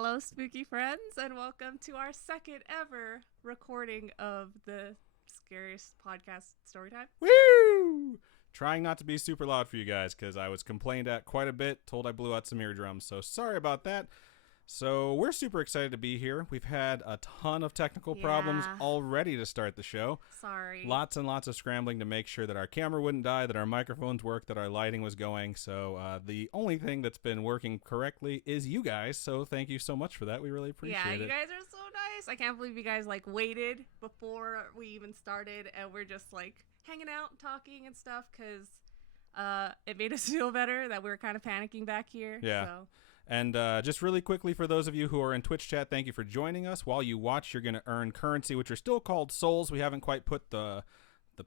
Hello, spooky friends, and welcome to our second ever recording of the scariest podcast, Storytime. Woo! Trying not to be super loud for you guys because I was complained at quite a bit, told I blew out some eardrums, so sorry about that. So we're super excited to be here. We've had a ton of technical problems already to start the show. Sorry. Lots and lots of scrambling to make sure that our camera wouldn't die, that our microphones worked, that our lighting was going. So the only thing that's been working correctly is you guys. So thank you so much for that. We really appreciate it. Yeah, you guys are so nice. I can't believe you guys waited before we even started, and we're just hanging out and talking and stuff because it made us feel better that we were kind of panicking back here. Yeah. So. And just really quickly, for those of you who are in Twitch chat, thank you for joining us. While you watch, you're going to earn currency, which are still called souls. We haven't quite put the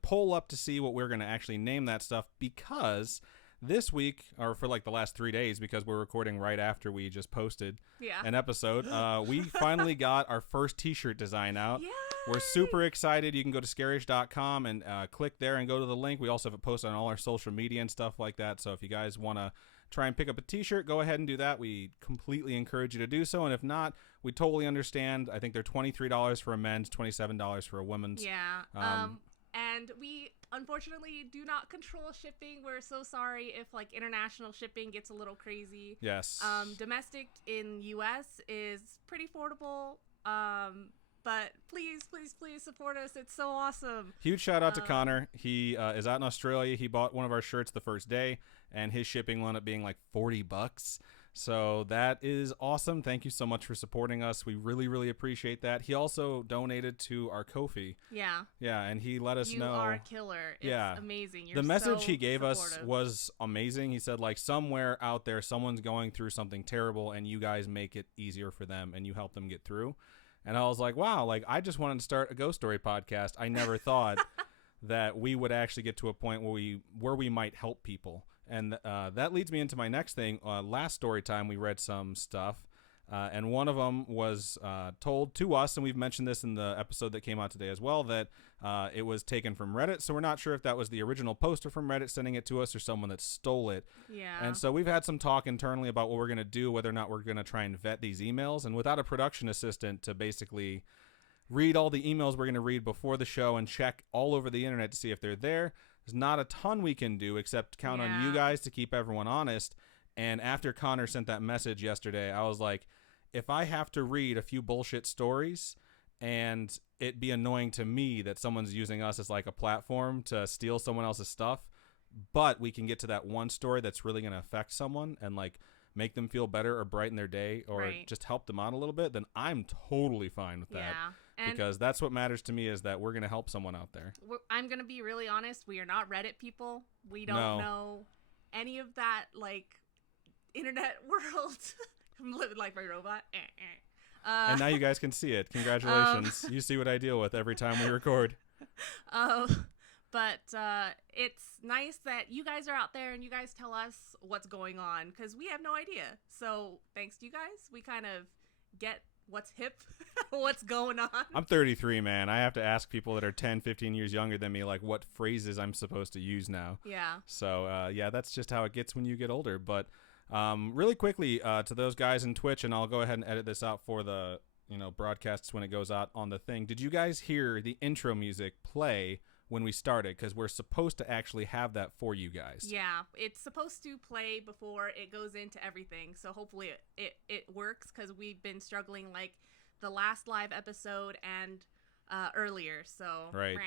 poll up to see what we're going to actually name that stuff, because this week, or for the last 3 days, because we're recording right after we just posted an episode, we finally got our first t-shirt design out. Yay! We're super excited. You can go to scarish.com and click there and go to the link. We also have it posted on all our social media and stuff like that. So if you guys want to try and pick up a t-shirt, go ahead and do that. We completely encourage you to do so. And if not, we totally understand. I think they're $23 for a men's, $27 for a women's. Yeah. And we unfortunately do not control shipping. We're so sorry if international shipping gets a little crazy. Yes. Domestic in US is pretty affordable. But please support us. It's so awesome. Huge shout out to Connor. He is out in Australia. He bought one of our shirts the first day, and his shipping wound up being $40. So that is awesome. Thank you so much for supporting us. We really, really appreciate that. He also donated to our Ko-fi. Yeah. Yeah, and he let us know. You are a killer. It's amazing. You're the message he gave supportive. us was amazing. He said, somewhere out there, someone's going through something terrible, and you guys make it easier for them, and you help them get through. And I was like, wow, I just wanted to start a ghost story podcast. I never thought that we would actually get to a point where we might help people. And that leads me into my next thing. Last story time, we read some stuff, and one of them was told to us, and we've mentioned this in the episode that came out today as well, that it was taken from Reddit. So we're not sure if that was the original poster from Reddit sending it to us or someone that stole it. Yeah. And so we've had some talk internally about what we're going to do, whether or not we're going to try and vet these emails. And without a production assistant to basically read all the emails we're going to read before the show and check all over the internet to see if they're there, there's not a ton we can do except count on you guys to keep everyone honest. And after Connor sent that message yesterday, I was like, if I have to read a few bullshit stories and it be annoying to me that someone's using us as a platform to steal someone else's stuff, but we can get to that one story that's really going to affect someone and make them feel better or brighten their day or just help them out a little bit, then I'm totally fine with that. Yeah. Because that's what matters to me, is that we're going to help someone out there. I'm going to be really honest. We are not Reddit people. We don't know any of that, internet world. I'm living like my robot. And now you guys can see it. Congratulations. You see what I deal with every time we record. But it's nice that you guys are out there and you guys tell us what's going on, because we have no idea. So thanks to you guys, we kind of get what's hip, what's going on. I'm 33, man. I have to ask people that are 10, 15 years younger than me, what phrases I'm supposed to use now. Yeah. So, that's just how it gets when you get older. But really quickly, to those guys in Twitch, and I'll go ahead and edit this out for the broadcasts when it goes out on the thing. Did you guys hear the intro music play when we started? Because we're supposed to actually have that for you guys. Yeah, it's supposed to play before it goes into everything. So hopefully it works, because we've been struggling the last live episode and earlier. So right.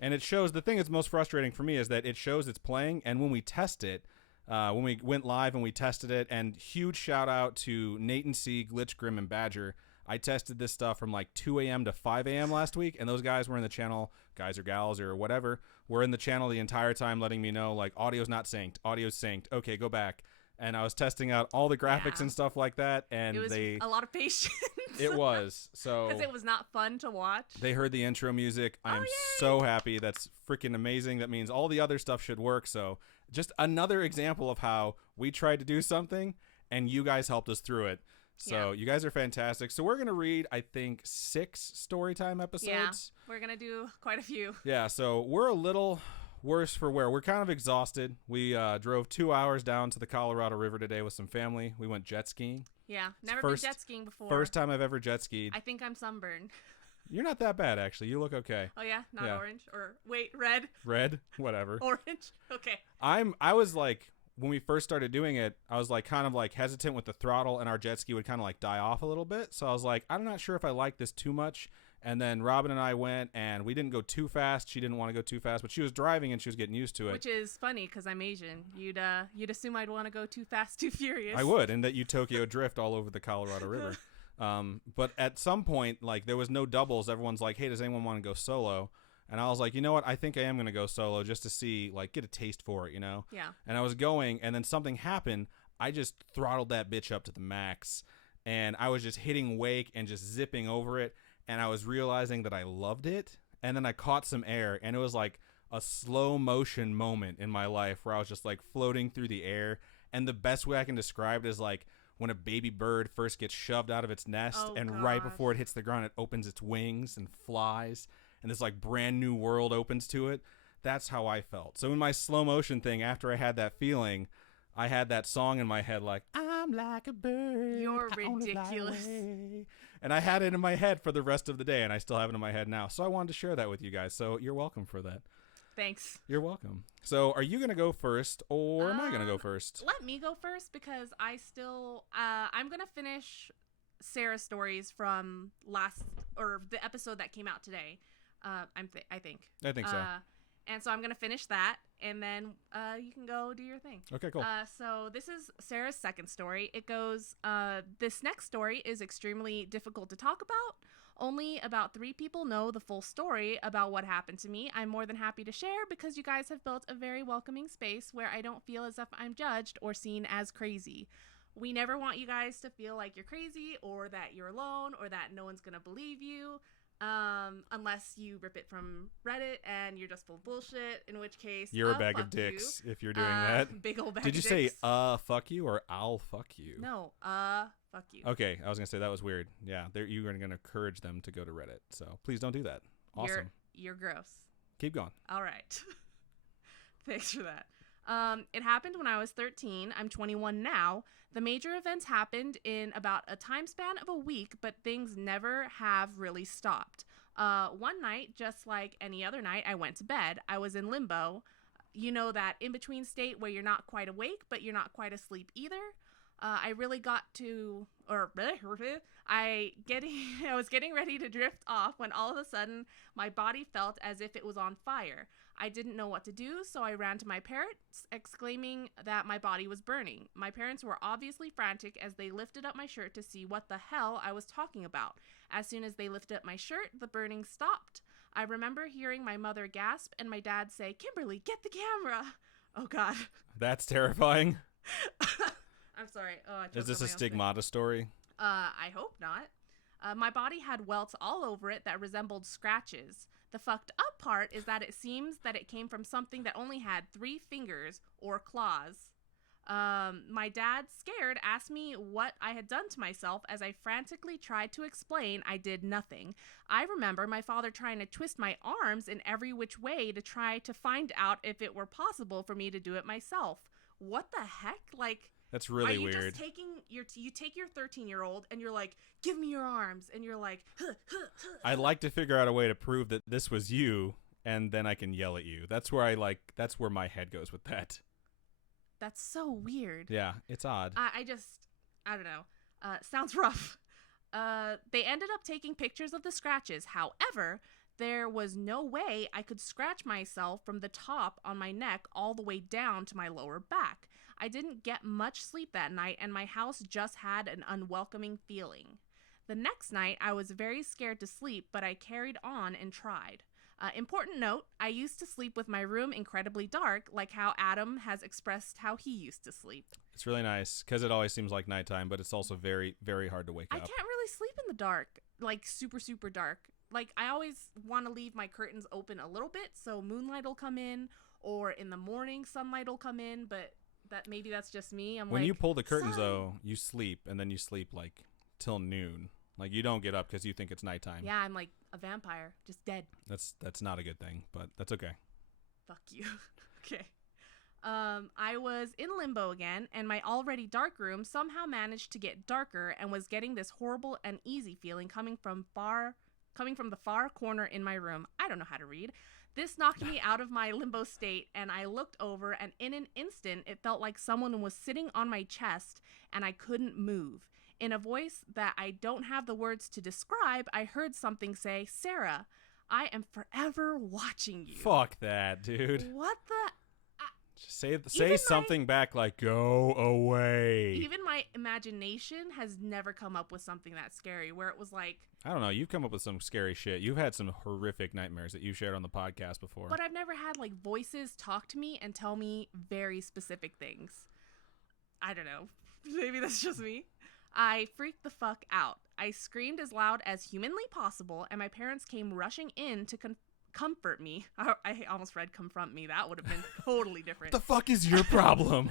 And it shows, the thing that's most frustrating for me is that it shows it's playing, and when we test it, when we went live and we tested it, and huge shout out to Nate and C, Glitch, Grim, and Badger. I tested this stuff from 2 a.m. to 5 a.m. last week, and those guys were in the channel, guys or gals or whatever, were in the channel the entire time letting me know, audio's not synced, audio's synced, okay, go back. And I was testing out all the graphics and stuff like that, and it was a lot of patience. It was. So because it was not fun to watch. They heard the intro music. I'm so happy. That's freaking amazing. That means all the other stuff should work. So just another example of how we tried to do something, and you guys helped us through it. So you guys are fantastic. So we're going to read, I think, 6 Storytime episodes. Yeah, we're going to do quite a few. Yeah, so we're a little worse for wear. We're kind of exhausted. We drove 2 hours down to the Colorado River today with some family. We went jet skiing. Yeah, never been jet skiing before. First time I've ever jet skied. I think I'm sunburned. You're not that bad, actually. You look okay. Oh, yeah? Not orange? Or, wait, red? Red? Whatever. Orange? Okay. I was like, when we first started doing it, I was like kind of like hesitant with the throttle, and our jet ski would kind of like die off a little bit. So I was like, I'm not sure if I like this too much. And then Robin and I went, and we didn't go too fast. She didn't want to go too fast, but she was driving and she was getting used to it. Which is funny because I'm Asian. You'd assume I'd want to go too fast, too furious. I would, and that you Tokyo drift all over the Colorado River. But at some point, like there was no doubles. Everyone's like, "Hey, does anyone want to go solo?" And I was like, you know what? I think I am going to go solo just to see, like, get a taste for it, you know? Yeah. And I was going, and then something happened. I just throttled that bitch up to the max, and I was just hitting wake and just zipping over it. And I was realizing that I loved it, and then I caught some air, and it was like a slow motion moment in my life where I was just like floating through the air. And the best way I can describe it is like when a baby bird first gets shoved out of its nest, right before it hits the ground, it opens its wings and flies, and this like brand new world opens to it. That's how I felt. So in my slow motion thing, after I had that feeling, I had that song in my head like, I'm like a bird. You're ridiculous. And I had it in my head for the rest of the day, and I still have it in my head now. So I wanted to share that with you guys. So you're welcome for that. Thanks. You're welcome. So are you going to go first, or am I going to go first? Let me go first because I'm going to finish Sarah's stories from the episode that came out today. I think. I think so. And so I'm going to finish that, and then you can go do your thing. Okay, cool. So this is Sarah's second story. It goes, this next story is extremely difficult to talk about. Only about 3 people know the full story about what happened to me. I'm more than happy to share because you guys have built a very welcoming space where I don't feel as if I'm judged or seen as crazy. We never want you guys to feel like you're crazy or that you're alone or that no one's going to believe you. Unless you rip it from Reddit and you're just full of bullshit, in which case you're a bag of dicks if you're doing that. Big old bag Did you of dicks. say fuck you or I'll fuck you? No, fuck you. Okay, I was gonna say that was weird. Yeah, you were gonna encourage them to go to Reddit, so please don't do that. Awesome. You're gross. Keep going. All right. Thanks for that. It happened when I was 13. I'm 21 now. The major events happened in about a time span of a week, but things never have really stopped. One night, just like any other night, I went to bed. I was in limbo. You know, that in-between state where you're not quite awake, but you're not quite asleep either. I was getting ready to drift off when all of a sudden my body felt as if it was on fire. I didn't know what to do, so I ran to my parents, exclaiming that my body was burning. My parents were obviously frantic as they lifted up my shirt to see what the hell I was talking about. As soon as they lifted up my shirt, the burning stopped. I remember hearing my mother gasp and my dad say, "Kimberly, get the camera." Oh, God. That's terrifying. I'm sorry. Oh, is this a stigmata story? I hope not. My body had welts all over it that resembled scratches. The fucked up part is that it seems that it came from something that only had 3 fingers or claws. My dad, scared, asked me what I had done to myself as I frantically tried to explain I did nothing. I remember my father trying to twist my arms in every which way to try to find out if it were possible for me to do it myself. What the heck? Like, that's really weird. Just taking you take your 13-year-old and you're like, give me your arms, and you're like, I'd like to figure out a way to prove that this was you, and then I can yell at you. That's where my head goes with that. That's so weird. Yeah, it's odd. I don't know. Sounds rough. They ended up taking pictures of the scratches. However, there was no way I could scratch myself from the top on my neck all the way down to my lower back. I didn't get much sleep that night, and my house just had an unwelcoming feeling. The next night, I was very scared to sleep, but I carried on and tried. Important note, I used to sleep with my room incredibly dark, like how Adam has expressed how he used to sleep. It's really nice, because it always seems like nighttime, but it's also very, very hard to wake up. I can't really sleep in the dark, like super, super dark. Like, I always want to leave my curtains open a little bit, so moonlight will come in, or in the morning, sunlight will come in, but maybe that's just me. When you pull the curtains, though, you sleep, and then you sleep, like, till noon. Like, you don't get up because you think it's nighttime. Yeah, I'm like a vampire, just dead. That's not a good thing, but that's okay. Fuck you. Okay. I was in limbo again, and my already dark room somehow managed to get darker and was getting this horrible uneasy feeling coming from the far corner in my room. I don't know how to read. This knocked me out of my limbo state, and I looked over, and in an instant, it felt like someone was sitting on my chest, and I couldn't move. In a voice that I don't have the words to describe, I heard something say, "Sarah, I am forever watching you." Fuck that, dude. What the... Just say something back like, go away. Even my imagination has never come up with something that scary, where it was like... I don't know. You've come up with some scary shit. You've had some horrific nightmares that you've shared on the podcast before. But I've never had, like, voices talk to me and tell me very specific things. I don't know. Maybe that's just me. I freaked the fuck out. I screamed as loud as humanly possible, and my parents came rushing in to comfort me. I almost read confront me. That would have been totally different. What the fuck is your problem?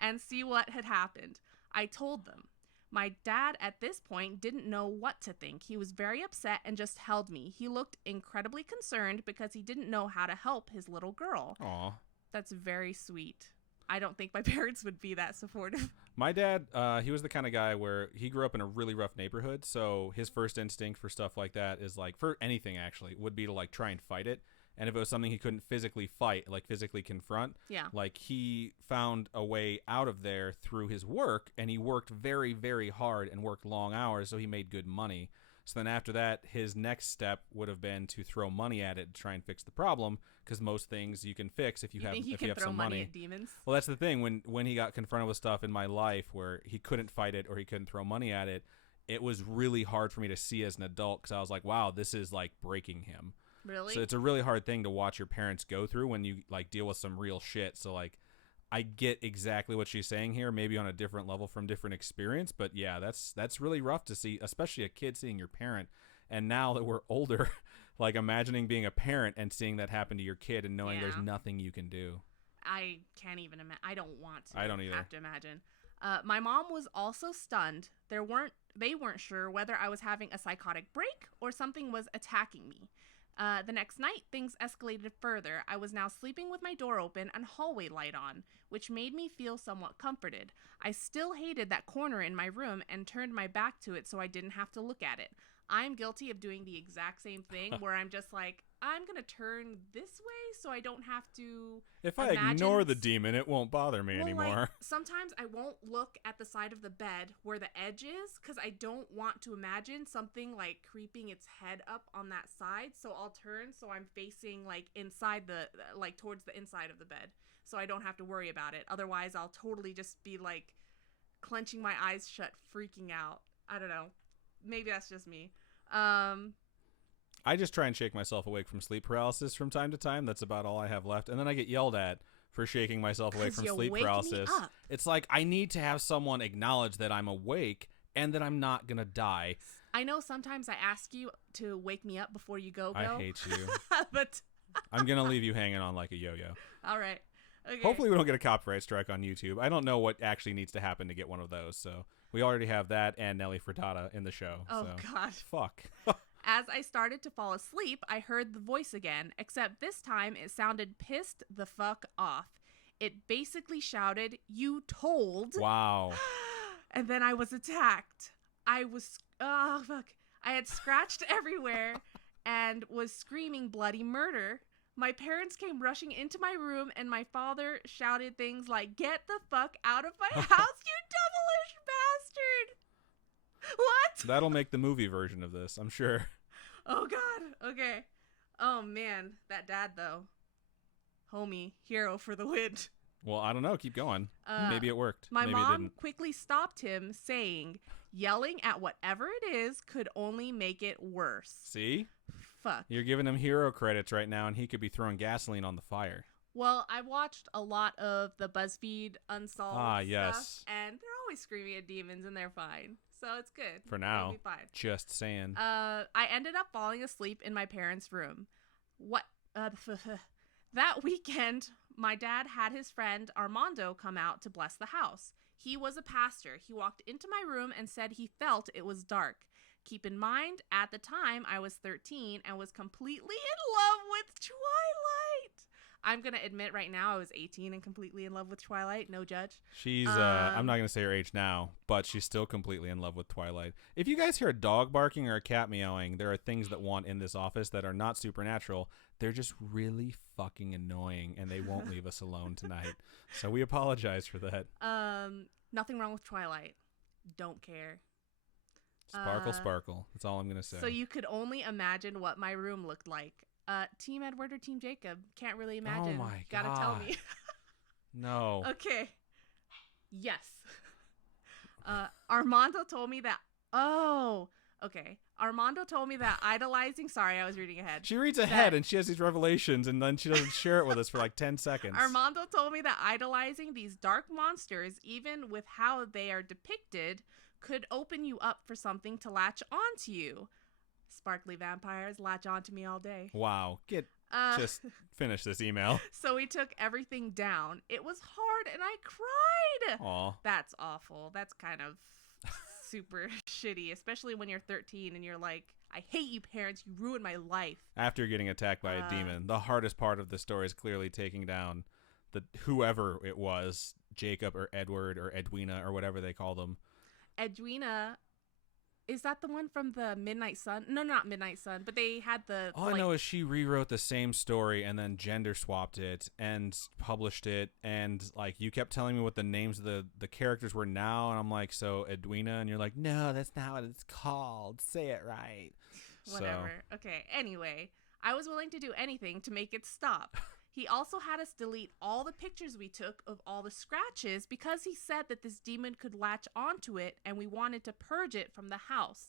And see what had happened. I told them. My dad at this point didn't know what to think. He was very upset and just held me. He looked incredibly concerned because he didn't know how to help his little girl. Aw. That's very sweet. I don't think my parents would be that supportive. My dad, he was the kind of guy where he grew up in a really rough neighborhood, so his first instinct for stuff like that is, like, for anything actually, would be to, like, try and fight it. And if it was something he couldn't physically fight, like physically confront, like, he found a way out of there through his work, and he worked very, very hard and worked long hours, so he made good money. So then after that, his next step would have been to throw money at it to try and fix the problem, because most things you can fix if you have some money. At demons? Well, that's the thing. When he got confronted with stuff in my life where he couldn't fight it or he couldn't throw money at it, it was really hard for me to see as an adult, because I was like, wow, this is, like, breaking him. Really? So it's a really hard thing to watch your parents go through when you, like, deal with some real shit. So, like, I get exactly what she's saying here, maybe on a different level from different experience. But, yeah, that's really rough to see, especially a kid seeing your parent. And now that we're older, like, imagining being a parent and seeing that happen to your kid and knowing there's nothing you can do. I can't even imagine. I don't want to. I don't either. Have to imagine. My mom was also stunned. They weren't sure whether I was having a psychotic break or something was attacking me. The next night, things escalated further. I was now sleeping with my door open and hallway light on, which made me feel somewhat comforted. I still hated that corner in my room and turned my back to it so I didn't have to look at it. I'm guilty of doing the exact same thing where I'm just like, I'm going to turn this way so I don't have to If I ignore the demon, it won't bother me anymore. Like, sometimes I won't look at the side of the bed where the edge is because I don't want to imagine something like creeping its head up on that side. So I'll turn so I'm facing like inside like towards the inside of the bed so I don't have to worry about it. Otherwise, I'll totally just be like clenching my eyes shut, freaking out. I don't know. Maybe that's just me. I just try and shake myself awake from sleep paralysis from time to time. That's about all I have left. And then I get yelled at for shaking myself awake from sleep paralysis. It's like I need to have someone acknowledge that I'm awake and that I'm not going to die. I know sometimes I ask you to wake me up before you go. I hate you. But I'm going to leave you hanging on like a yo-yo. All right. Okay. Hopefully we don't get a copyright strike on YouTube. I don't know what actually needs to happen to get one of those. So we already have that and Nelly Furtado in the show. Oh, so. God. Fuck. As I started to fall asleep, I heard the voice again, except this time it sounded pissed the fuck off. It basically shouted, "You told." Wow. And then I was attacked. I had scratched everywhere and was screaming bloody murder. My parents came rushing into my room and my father shouted things like, "Get the fuck out of my house, you devilish bastard!" What? That'll make the movie version of this, I'm sure. Oh, God. Okay. Oh, man. That dad, though. Homie. Hero for the win. Well, I don't know. Keep going. Maybe it worked. My Maybe mom it didn't. quickly stopped him, saying, "Yelling at whatever it is could only make it worse." See? Fuck. You're giving him hero credits right now, and he could be throwing gasoline on the fire. Well, I watched a lot of the BuzzFeed Unsolved stuff, and they're always screaming at demons, and they're fine. So it's good. For now. It'll be fine. Just saying. I ended up falling asleep in my parents' room. That weekend, my dad had his friend Armando come out to bless the house. He was a pastor. He walked into my room and said he felt it was dark. Keep in mind, at the time, I was 13 and was completely in love with Twilight. I'm going to admit right now I was 18 and completely in love with Twilight. No judge. She's, I'm not going to say her age now, but she's still completely in love with Twilight. If you guys hear a dog barking or a cat meowing, there are things that want in this office that are not supernatural. They're just really fucking annoying, and they won't leave us alone tonight. So we apologize for that. Nothing wrong with Twilight. Don't care. Sparkle, sparkle. That's all I'm going to say. So you could only imagine what my room looked like. Team Edward or Team Jacob? Can't really imagine. Oh my God. Gotta tell me. No. Okay. Yes. Armando told me that. Oh, okay. Armando told me that idolizing. Sorry, I was reading ahead. She reads ahead and she has these revelations and then she doesn't share it with us for like 10 seconds. Armando told me that idolizing these dark monsters, even with how they are depicted, could open you up for something to latch onto you. Sparkly vampires latch onto me all day. Wow. Just finish this email. So we took everything down. It was hard and I cried. Aw. That's awful. That's kind of super shitty, especially when you're 13 and you're like, I hate you parents. You ruined my life. After getting attacked by a demon. The hardest part of the story is clearly taking down whoever it was, Jacob or Edward or Edwina or whatever they call them. Edwina, is that the one from the Midnight Sun? No, not Midnight Sun, but they had the... All I know is she rewrote the same story and then gender swapped it and published it. And like you kept telling me what the names of the characters were now. And I'm like, so Edwina? And you're like, no, that's not what it's called. Say it right. Whatever. So. Okay. Anyway, I was willing to do anything to make it stop. He also had us delete all the pictures we took of all the scratches because he said that this demon could latch onto it and we wanted to purge it from the house.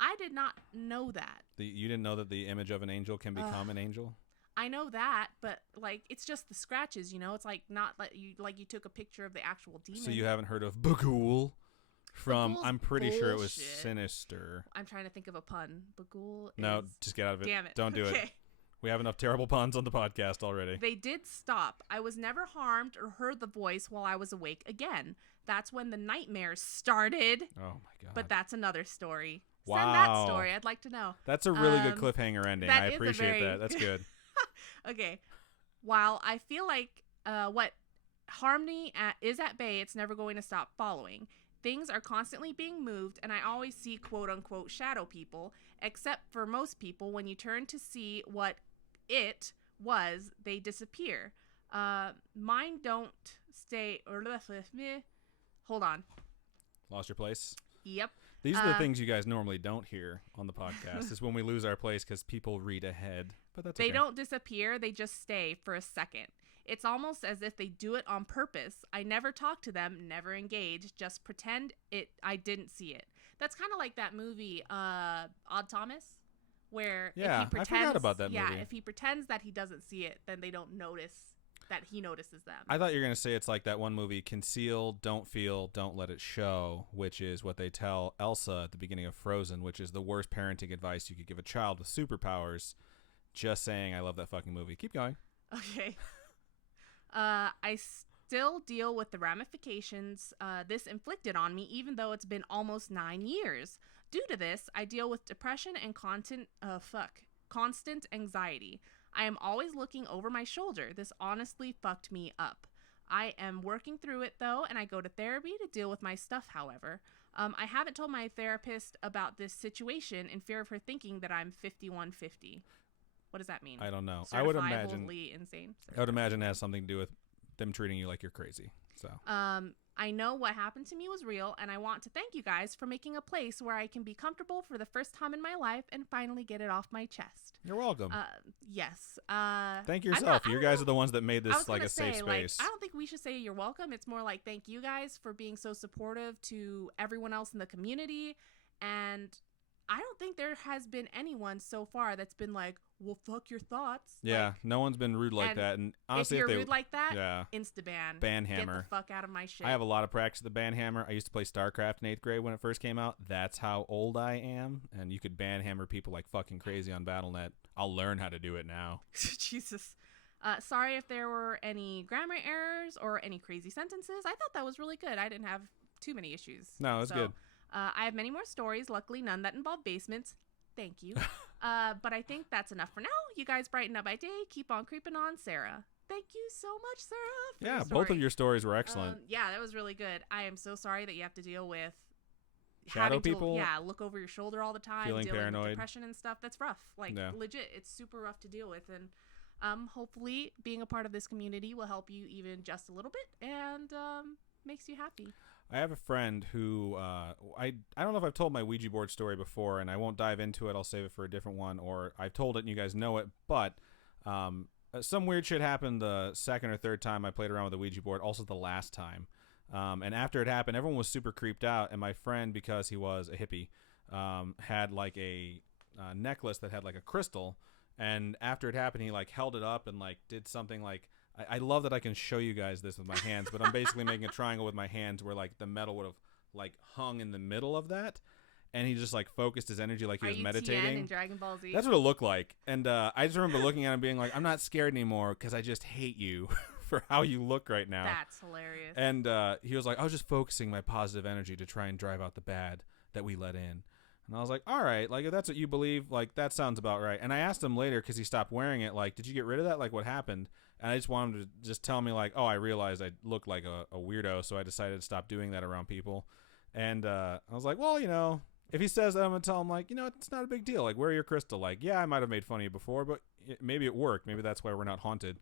I did not know that. You didn't know that the image of an angel can become an angel? I know that, but like it's just the scratches, you know? It's like not like you took a picture of the actual demon. So you haven't heard of Bagul from, Bagul's I'm pretty bullshit. sure it was Sinister. I'm trying to think of a pun. Bagul No, is... just get out of it. Damn it. Don't do it. We have enough terrible puns on the podcast already. They did stop. I was never harmed or heard the voice while I was awake again. That's when the nightmares started. Oh my god. But that's another story. Wow. Send that story. I'd like to know. That's a really good cliffhanger ending. I appreciate that. That's good. Okay. While I feel like what harmony is at bay, it's never going to stop following. Things are constantly being moved, and I always see quote-unquote shadow people, except for most people, when you turn to see what it was, they disappear. Mine don't stay... Hold on. Lost your place? Yep. These are the things you guys normally don't hear on the podcast, is when we lose our place because people read ahead. But that's okay. They don't disappear, they just stay for a second. It's almost as if they do it on purpose. I never talk to them, never engage, just pretend I didn't see it. That's kind of like that movie, Odd Thomas, where if he pretends, I forgot about that movie. Yeah, if he pretends that he doesn't see it, then they don't notice that he notices them. I thought you were going to say it's like that one movie, Conceal, Don't Feel, Don't Let It Show, which is what they tell Elsa at the beginning of Frozen, which is the worst parenting advice you could give a child with superpowers. Just saying, I love that fucking movie. Keep going. Okay. I still deal with the ramifications this inflicted on me, even though it's been almost 9 years. Due to this, I deal with depression and constant anxiety. I am always looking over my shoulder. This honestly fucked me up. I am working through it, though, and I go to therapy to deal with my stuff, however. I haven't told my therapist about this situation in fear of her thinking that I'm 5150. What does that mean? I don't know. I would imagine insane. I would imagine it has something to do with them treating you like you're crazy. So I know what happened to me was real, and I want to thank you guys for making a place where I can be comfortable for the first time in my life and finally get it off my chest. You're welcome. Yes. Thank yourself. You guys are the ones that made this like a safe space. I don't think we should say you're welcome. It's more like thank you guys for being so supportive to everyone else in the community. And I don't think there has been anyone so far that's been like, well, fuck your thoughts. Yeah, like, no one's been rude like that. And honestly, if you're rude like that, insta-ban. Banhammer. Get the fuck out of my shit. I have a lot of practice with the Banhammer. I used to play StarCraft in 8th grade when it first came out. That's how old I am. And you could Banhammer people like fucking crazy on Battle.net. I'll learn how to do it now. Jesus. Sorry if there were any grammar errors or any crazy sentences. I thought that was really good. I didn't have too many issues. No, it was good. I have many more stories, luckily none that involve basements. Thank you. But I think that's enough for now. You guys brighten up my day. Keep on creeping on, Sarah. thank you so much, Sarah. For Yeah, your both of story. your stories were excellent. Yeah, that was really good. I am so sorry that you have to deal with Shadow having people? To, yeah, look over your shoulder all the time, Feeling dealing paranoid. with depression and stuff. That's rough. Like, Yeah. legit, it's super rough to deal with. And hopefully being a part of this community will help you even just a little bit and makes you happy. I have a friend who I don't know if I've told my Ouija board story before, and I won't dive into it. I'll save it for a different one, or I've told it and you guys know it. But some weird shit happened the second or third time I played around with the Ouija board, also the last time. And after it happened, everyone was super creeped out, and my friend, because he was a hippie, had like a necklace that had like a crystal, and after it happened, he like held it up and like did something like, I love that I can show you guys this with my hands, but I'm basically making a triangle with my hands where like the metal would have like hung in the middle of that, and he just like focused his energy like he was meditating. Tien in Dragon Ball Z? That's what it looked like, and I just remember looking at him being like, I'm not scared anymore because I just hate you for how you look right now. That's hilarious. And he was like, I was just focusing my positive energy to try and drive out the bad that we let in. And I was like, all right, like if that's what you believe, like that sounds about right. And I asked him later, because he stopped wearing it, like, did you get rid of that? Like, what happened? And I just wanted him to just tell me like, oh, I realized I looked like a weirdo, so I decided to stop doing that around people. And I was like, well, you know, if he says that, I'm going to tell him like, you know, it's not a big deal. Like, wear your crystal. Like, yeah, I might have made fun of you before, but maybe it worked. Maybe that's why we're not haunted.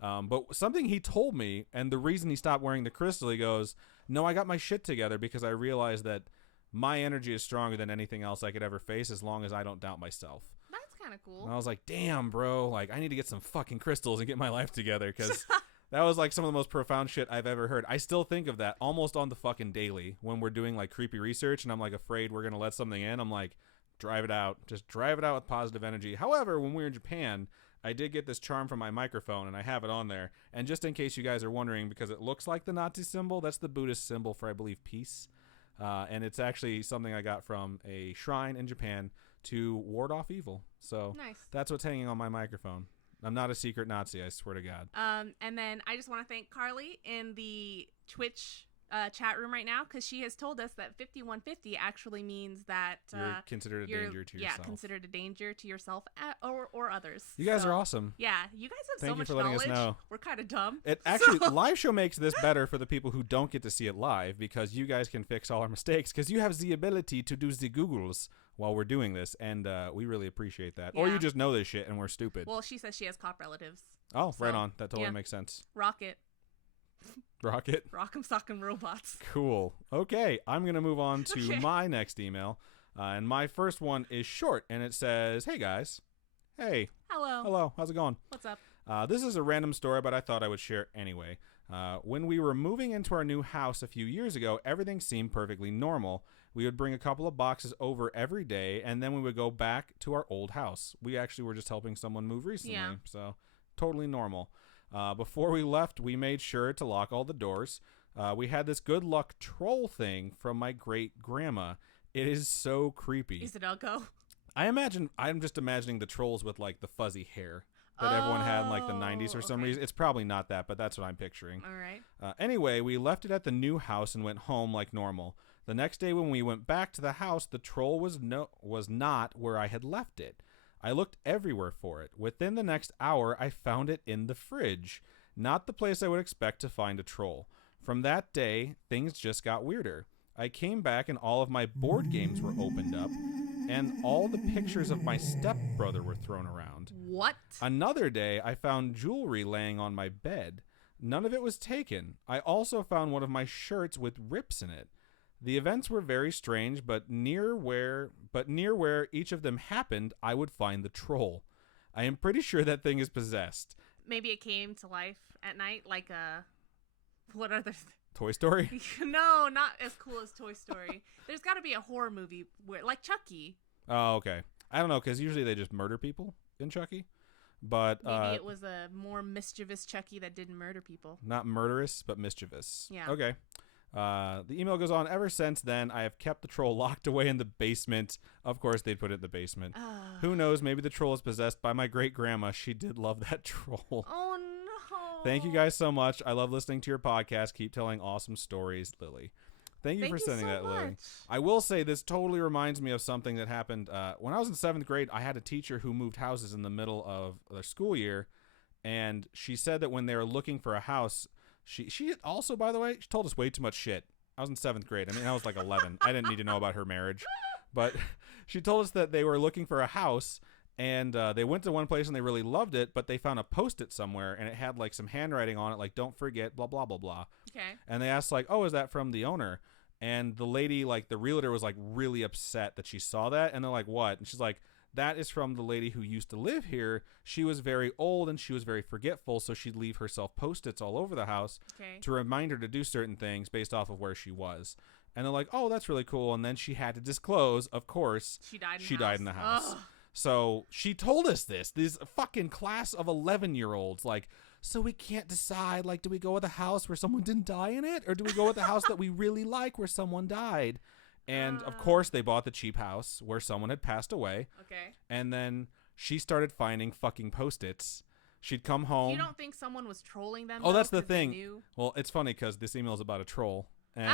But something he told me, and the reason he stopped wearing the crystal, he goes, no, I got my shit together because I realized that my energy is stronger than anything else I could ever face as long as I don't doubt myself. That's kind of cool. And I was like, damn, bro, like I need to get some fucking crystals and get my life together, because that was like some of the most profound shit I've ever heard. I still think of that almost on the fucking daily when we're doing like creepy research and I'm like afraid we're going to let something in. I'm like, drive it out. Just drive it out with positive energy. However, when we were in Japan, I did get this charm from my microphone, and I have it on there. And just in case you guys are wondering, because it looks like the Nazi symbol, that's the Buddhist symbol for, I believe, peace. And it's actually something I got from a shrine in Japan to ward off evil. So nice. That's what's hanging on my microphone. I'm not a secret Nazi, I swear to God. And then I just want to thank Carly in the Twitch chat room right now, because she has told us that 5150 actually means that you're considered a danger to yourself. Yeah, considered a danger to yourself or others. You guys are awesome. Yeah, you guys have Thank so much you for letting knowledge. us know. We're kind of dumb. It actually, live show makes this better for the people who don't get to see it live, because you guys can fix all our mistakes, because you have the ability to do the Googles while we're doing this, and we really appreciate that. Yeah. Or you just know this shit and we're stupid. Well, she says she has cop relatives. Oh, so, right on. That totally yeah. makes sense. Rocket. Rocket. Rock'em sock'em robots. Cool. Okay, I'm going to move on to my next email. And my first one is short, and it says, hey, guys. Hey. Hello. Hello. How's it going? What's up? This is a random story, but I thought I would share it anyway. When we were moving into our new house a few years ago, everything seemed perfectly normal. We would bring a couple of boxes over every day, and then we would go back to our old house. We actually were just helping someone move recently, so totally normal. Before we left, we made sure to lock all the doors. We had this good luck troll thing from my great-grandma. It is so creepy. Is it Elko? I'm just imagining the trolls with like the fuzzy hair that everyone had in like the 90s for some reason. It's probably not that, but that's what I'm picturing. All right. Anyway, we left it at the new house and went home like normal. The next day when we went back to the house, the troll was not where I had left it. I looked everywhere for it. Within the next hour, I found it in the fridge. Not the place I would expect to find a troll. From that day, things just got weirder. I came back and all of my board games were opened up, and all the pictures of my stepbrother were thrown around. What? Another day, I found jewelry laying on my bed. None of it was taken. I also found one of my shirts with rips in it. The events were very strange, but near where each of them happened, I would find the troll. I am pretty sure that thing is possessed. Maybe it came to life at night, like what other? Toy Story? No, not as cool as Toy Story. There's got to be a horror movie where, like Chucky. Oh, okay. I don't know, because usually they just murder people in Chucky. But maybe it was a more mischievous Chucky that didn't murder people. Not murderous, but mischievous. Yeah. Okay. The email goes on. Ever since then, I have kept the troll locked away in the basement. Of course, they'd put it in the basement. Who knows? Maybe the troll is possessed by my great-grandma. She did love that troll. Oh, no. Thank you guys so much. I love listening to your podcast. Keep telling awesome stories, Lily. Thank you for sending that, Lily. I will say this totally reminds me of something that happened when I was in 7th grade. I had a teacher who moved houses in the middle of their school year, And she said that when they were looking for a house, she also, by the way, she told us way too much shit. I was in 7th grade. I mean, I was like 11. I didn't need to know about her marriage. But she told us that they were looking for a house, and they went to one place and they really loved it, but they found a Post-it somewhere, and it had like some handwriting on it, like, don't forget, blah, blah, blah, blah. Okay. And they asked, like, oh, is that from the owner? And the lady, like, the realtor was like really upset that she saw that. And they're like, what? And she's like, that is from the lady who used to live here. She was very old and she was very forgetful, so she'd leave herself Post-its all over the house to remind her to do certain things based off of where she was. And they're like, oh, that's really cool. And then she had to disclose, of course, she died in the house. Ugh. So she told us this fucking class of 11-year-olds, like, so we can't decide, like, do we go with a house where someone didn't die in it? Or do we go with the house that we really like where someone died? And, of course, they bought the cheap house where someone had passed away. Okay. And then she started finding fucking Post-its. She'd come home. You don't think someone was trolling them? Oh, that's the thing. Well, it's funny because this email is about a troll. And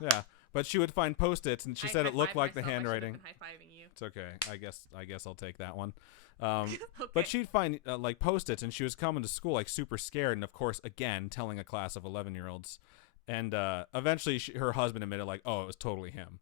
yeah. But she would find Post-its, and she said it looked like the handwriting. I high-fiving you. It's okay. I guess I'll take that one. Okay. But she'd find, like, Post-its, and she was coming to school, like, super scared. And, of course, again, telling a class of 11-year-olds. And eventually her husband admitted, like, oh, it was totally him.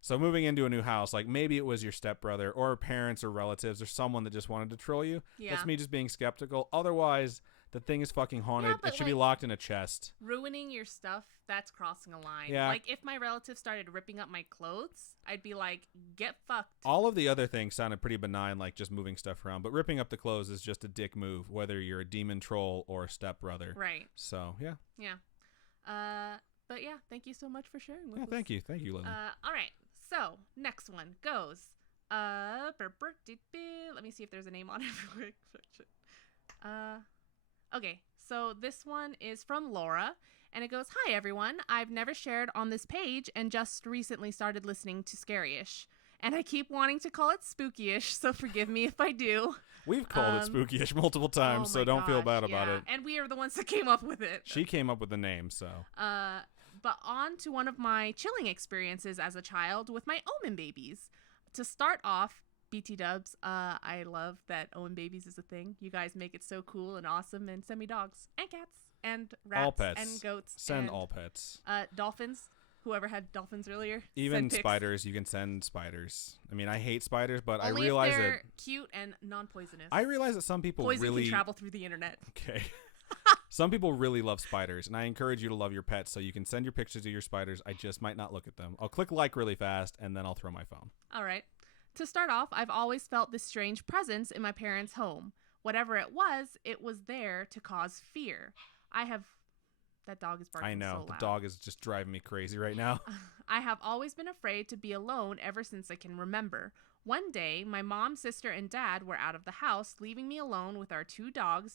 So moving into a new house, like, maybe it was your stepbrother or parents or relatives or someone that just wanted to troll you. Yeah. That's me just being skeptical. Otherwise, the thing is fucking haunted. Yeah, it should be locked in a chest. Ruining your stuff, that's crossing a line. Yeah. Like, if my relatives started ripping up my clothes, I'd be like, get fucked. All of the other things sounded pretty benign, like just moving stuff around. But ripping up the clothes is just a dick move, whether you're a demon troll or a stepbrother. Right. So, yeah. Yeah. But yeah, thank you so much for sharing with us. Thank you. Thank you, Lily. All right. So, next one goes. Let me see if there's a name on it. Okay. So, this one is from Laura. And it goes, hi, everyone. I've never shared on this page and just recently started listening to Scary-ish. And I keep wanting to call it Spooky-ish, so forgive me if I do. We've called it Spooky-ish multiple times, so don't feel bad about it. And we are the ones that came up with it. She came up with the name, so. But on to one of my chilling experiences as a child with my Omen babies. To start off, BT dubs, I love that Omen babies is a thing. You guys make it so cool and awesome, and send me dogs and cats and rats all pets. And goats. Send all pets. Dolphins. Whoever had dolphins earlier. Even spiders, you can send spiders. I mean, I hate spiders, but only I realize if they're that cute and non-poisonous. I realize that some people Poison really can travel through the internet. Okay. Some people really love spiders, and I encourage you to love your pets, so you can send your pictures of your spiders. I just might not look at them. I'll click like really fast, and then I'll throw my phone. All right. To start off, I've always felt this strange presence in my parents' home. Whatever it was there to cause fear. That dog is barking so loud. I know. The dog is just driving me crazy right now. I have always been afraid to be alone ever since I can remember. One day, my mom, sister, and dad were out of the house, leaving me alone with our 2 dogs,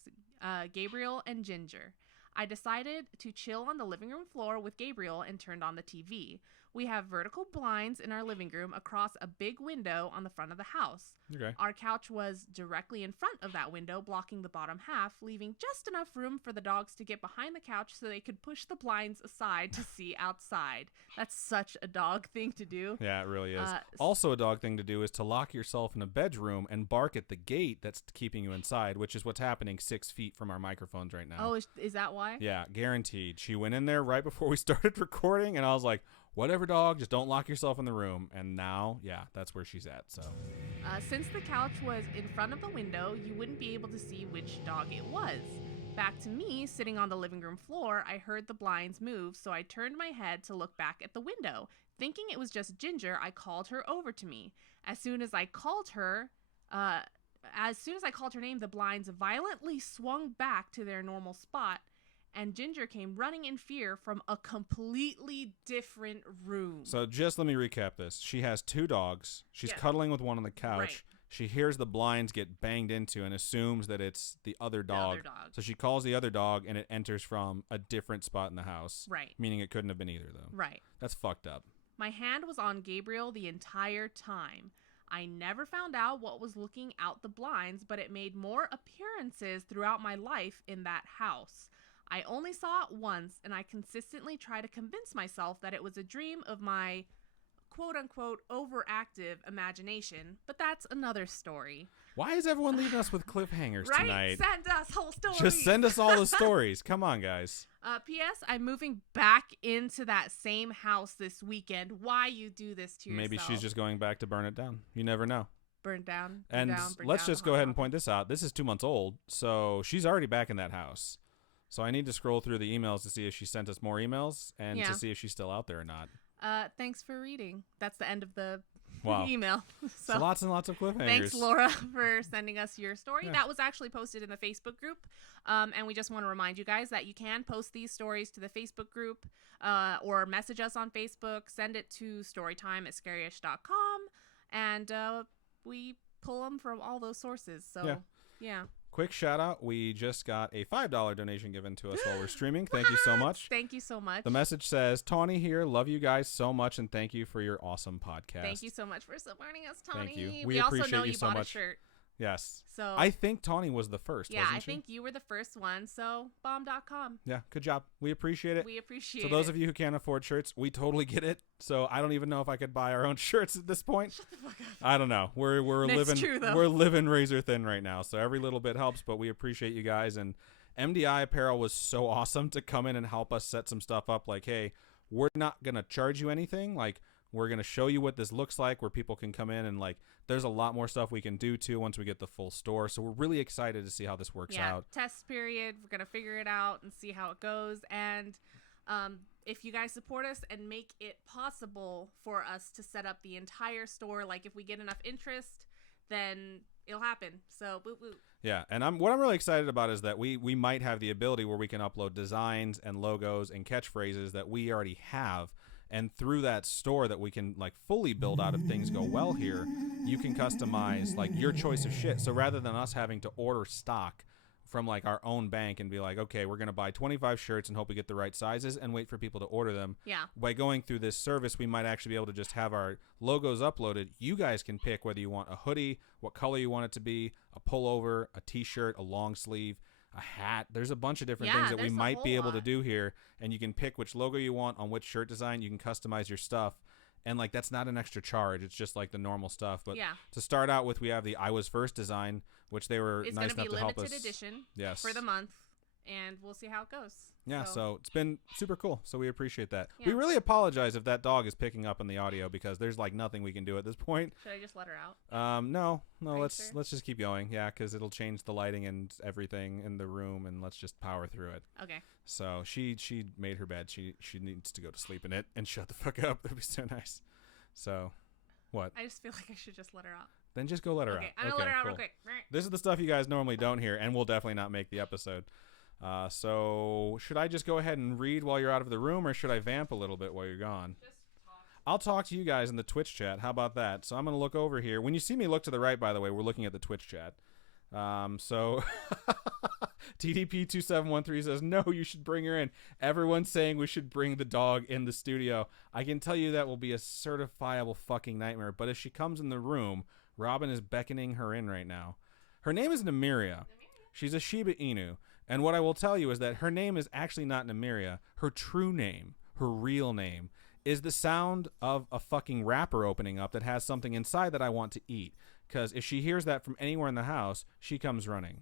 Gabriel and Ginger. I decided to chill on the living room floor with Gabriel and turned on the TV. We have vertical blinds in our living room across a big window on the front of the house. Okay. Our couch was directly in front of that window, blocking the bottom half, leaving just enough room for the dogs to get behind the couch so they could push the blinds aside to see outside. That's such a dog thing to do. Yeah, it really is. Also a dog thing to do is to lock yourself in a bedroom and bark at the gate that's keeping you inside, which is what's happening 6 feet from our microphones right now. Oh, is that why? Yeah, guaranteed. She went in there right before we started recording, and I was like, whatever, dog, just don't lock yourself in the room. And now, yeah, that's where she's at. So, since the couch was in front of the window, you wouldn't be able to see which dog it was. Back to me, sitting on the living room floor, I heard the blinds move, so I turned my head to look back at the window. Thinking it was just Ginger, I called her over to me. As soon as I called her name, the blinds violently swung back to their normal spot, and Ginger came running in fear from a completely different room. So just let me recap this. She has 2 dogs. She's cuddling with one on the couch. Right. She hears the blinds get banged into and assumes that it's the other dog. So she calls the other dog, and it enters from a different spot in the house. Right. Meaning it couldn't have been either, though. Right. That's fucked up. My hand was on Gabriel the entire time. I never found out what was looking out the blinds, but it made more appearances throughout my life in that house. I only saw it once, and I consistently try to convince myself that it was a dream of my quote-unquote overactive imagination, but that's another story. Why is everyone leaving us with cliffhangers Right? tonight? Send us whole stories. Just send us all the stories. Come on, guys. P.S. I'm moving back into that same house this weekend. Why you do this to yourself? Maybe she's just going back to burn it down. You never know. Burn down. And let's just go ahead and point this out. This is 2 months old, so she's already back in that house. So I need to scroll through the emails to see if she sent us more emails and to see if she's still out there or not. Thanks for reading. That's the end of the Wow. email. So lots and lots of cliffhangers. Thanks, Laura, for sending us your story. That was actually posted in the Facebook group. And we just want to remind you guys that you can post these stories to the Facebook group or message us on Facebook. Send it to storytime@scaryish.com. And we pull them from all those sources. So, yeah. Quick shout out. We just got a $5 donation given to us while we're streaming. Thank you so much. Thank you so much. The message says, Tawny here. Love you guys so much and thank you for your awesome podcast. Thank you so much for supporting us, Tawny. Thank you. We also know you so bought much. a shirt. Yes. So I think Tawny was the first, yeah, wasn't I she? think you were the first one. So bomb.com. Yeah, good job. We appreciate it. We appreciate it. So those of you who can't afford shirts, we totally get it. So I don't even know if I could buy our own shirts at this point. Shut the fuck up. I don't know. We're living true, though. we're living razor thin right now. So every little bit helps, but we appreciate you guys. And MDI Apparel was so awesome to come in and help us set some stuff up. Like, hey, we're not gonna charge you anything. Like, we're going to show you what this looks like where people can come in and like there's a lot more stuff we can do too once we get the full store. So we're really excited to see how this works out. Test period. We're going to figure it out and see how it goes. And if you guys support us and make it possible for us to set up the entire store, like if we get enough interest, then it'll happen. So woo woo. Yeah, and what I'm really excited about is that we might have the ability where we can upload designs and logos and catchphrases that we already have. And through that store that we can like fully build out if things go well here, you can customize like your choice of shit. So rather than us having to order stock from like our own bank and be like, okay, we're going to buy 25 shirts and hope we get the right sizes and wait for people to order them. Yeah. By going through this service, we might actually be able to just have our logos uploaded. You guys can pick whether you want a hoodie, what color you want it to be, a pullover, a t-shirt, a long sleeve, a hat. There's a bunch of different things that we might be able to do here, and you can pick which logo you want on which shirt design. You can customize your stuff, and like that's not an extra charge. It's just like the normal stuff. But to start out with, we have the I Was First design, which they were nice enough to help us. It's going to be limited edition for the Yes. month, and we'll see how it goes. Yeah, so it's been super cool. So we appreciate that. Yeah. We really apologize if that dog is picking up on the audio because there's like nothing we can do at this point. Should I just let her out? No, Are you let's sure? just keep going. Yeah, because it'll change the lighting and everything in the room, and let's just power through it. Okay. So she made her bed. She needs to go to sleep in it and shut the fuck up. That'd be so nice. So, what? I just feel like I should just let her out. Then just go let her out. Okay, I'm going to let her out real cool. quick. This is the stuff you guys normally don't hear, and we'll definitely not make the episode. So should I just go ahead and read while you're out of the room, or should I vamp a little bit while you're gone? Just talk. I'll talk to you guys in the Twitch chat. How about that? So I'm going to look over here. When you see me look to the right, by the way, we're looking at the Twitch chat. So TDP2713 says, no, you should bring her in. Everyone's saying we should bring the dog in the studio. I can tell you that will be a certifiable fucking nightmare. But if she comes in the room, Robin is beckoning her in right now. Her name is Nymeria. She's a Shiba Inu. And what I will tell you is that her name is actually not Nymeria. Her true name, her real name, is the sound of a fucking wrapper opening up that has something inside that I want to eat. Because if she hears that from anywhere in the house, she comes running.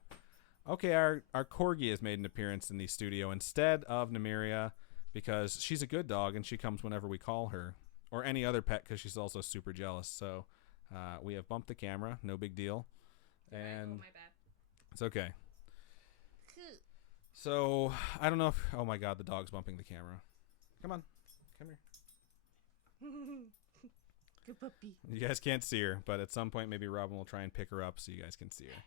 Okay, our Corgi has made an appearance in the studio instead of Nymeria because she's a good dog and she comes whenever we call her. Or any other pet because she's also super jealous. So we have bumped the camera. No big deal. And my bad. it's okay. So, I don't know if... Oh my god, the dog's bumping the camera. Come on. Come here. Good puppy. You guys can't see her, but at some point maybe Robin will try and pick her up so you guys can see her.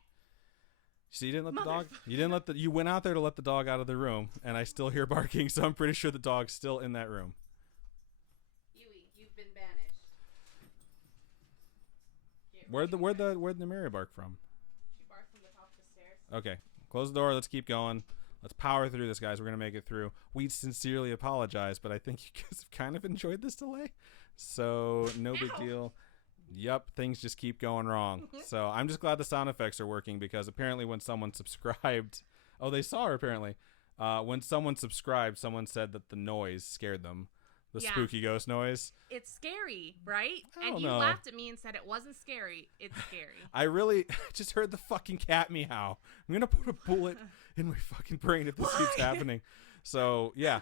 So you didn't let the dog... You went out there to let the dog out of the room, and I still hear barking, so I'm pretty sure the dog's still in that room. Yui, you've been banished. Where'd the Nymeria bark from? She barked from the top of the stairs. Okay. Close the door. Let's keep going. Let's power through this, guys. We're going to make it through. We sincerely apologize, but I think you guys have kind of enjoyed this delay. So, no big deal. Yep, things just keep going wrong. So, I'm just glad the sound effects are working because apparently when someone subscribed... Oh, they saw her apparently. When someone subscribed, someone said that the noise scared them. The Yeah. spooky ghost noise. It's scary, right? I And don't you know. laughed at me and said it wasn't scary. It's scary. I really just heard the fucking cat meow. I'm going to put a bullet in my fucking brain if this keeps happening. So, yeah.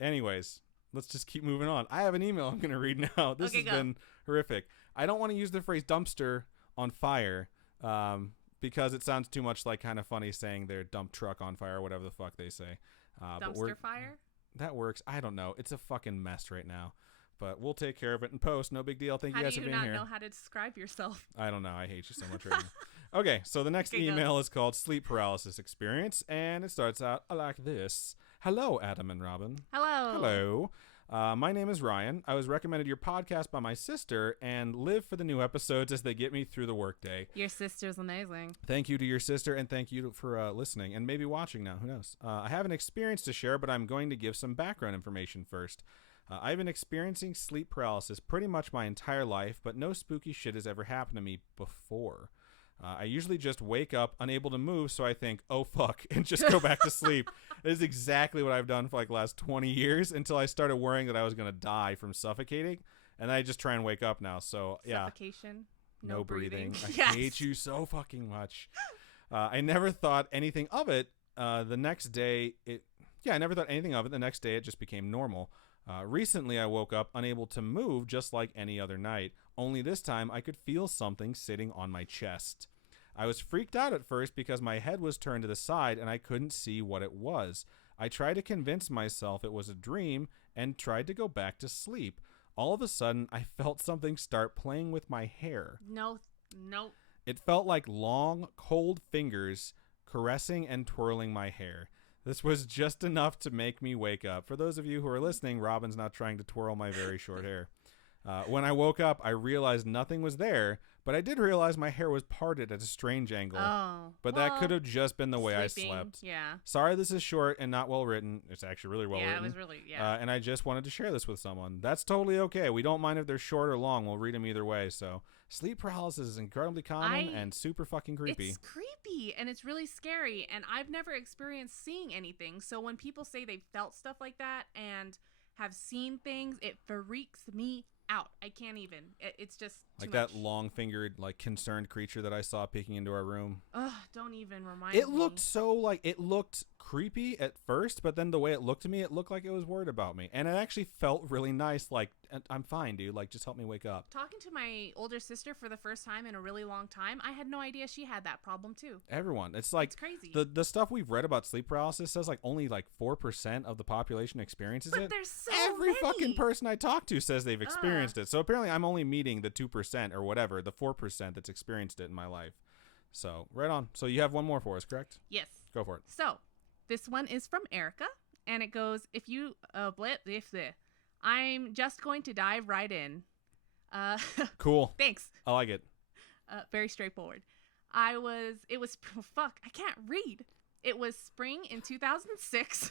Anyways, let's just keep moving on. I have an email I'm going to read now. This Okay, has go. been horrific. I don't want to use the phrase dumpster on fire because it sounds too much like kind of funny saying their dump truck on fire or whatever the fuck they say. Dumpster fire? That works. I don't know. It's a fucking mess right now. But we'll take care of it in post. No big deal. Thank you guys for being here. How do you not know how to describe yourself? I don't know. I hate you so much right now. Okay, so the next email is called Sleep Paralysis Experience, and it starts out like this. Hello, Adam and Robin. Hello. Hello. My name is Ryan. I was recommended your podcast by my sister and live for the new episodes as they get me through the workday. Your sister's amazing. Thank you to your sister, and thank you for listening and maybe watching now. Who knows? I have an experience to share, but I'm going to give some background information first. I've been experiencing sleep paralysis pretty much my entire life, but no spooky shit has ever happened to me before. I usually just wake up unable to move, so I think, oh fuck, and just go back to sleep. It is exactly what I've done for like the last 20 years until I started worrying that I was going to die from suffocating, and I just try and wake up now. So yeah, Suffocation. no breathing. I Yes. hate you so fucking much. I never thought anything of it. The next day, I never thought anything of it. The next day, it just became normal. Recently, I woke up unable to move just like any other night, only this time I could feel something sitting on my chest. I was freaked out at first because my head was turned to the side and I couldn't see what it was. I tried to convince myself it was a dream and tried to go back to sleep. All of a sudden, I felt something start playing with my hair. No. It felt like long, cold fingers caressing and twirling my hair. This was just enough to make me wake up. For those of you who are listening, Robin's not trying to twirl my very short hair. When I woke up, I realized nothing was there, but I did realize my hair was parted at a strange angle. Oh. But that could have just been the way I sleeping, slept. Yeah. Sorry this is short and not well written. It's actually really well written. Yeah, it was really, yeah. And I just wanted to share this with someone. That's totally okay. We don't mind if they're short or long. We'll read them either way. So sleep paralysis is incredibly common and super fucking creepy. It's creepy and it's really scary, and I've never experienced seeing anything. So when people say they've felt stuff like that and have seen things, it freaks me out. I can't even. It's just too like much. that long-fingered, like concerned creature that I saw peeking into our room. Ugh, don't even remind It me. looked so like it looked creepy at first, but then the way it looked to me, it looked like it was worried about me, and it actually felt really nice. Like, I'm fine, dude. Like, just help me wake up. Talking to my older sister for the first time in a really long time, I had no idea she had that problem too. Everyone, it's like It's crazy. the stuff we've read about sleep paralysis says like only like 4% of the population experiences But it. there's so Every many. fucking person I talk to says they've experienced it. So apparently I'm only meeting the 2% or whatever, the 4% that's experienced it in my life. So right on. So you have one more for us, correct? Yes. Go for it. So, this one is from Erica, and it goes, I'm just going to dive right in. Cool. Thanks. I like it. Very straightforward. Fuck, I can't read. It was spring in 2006.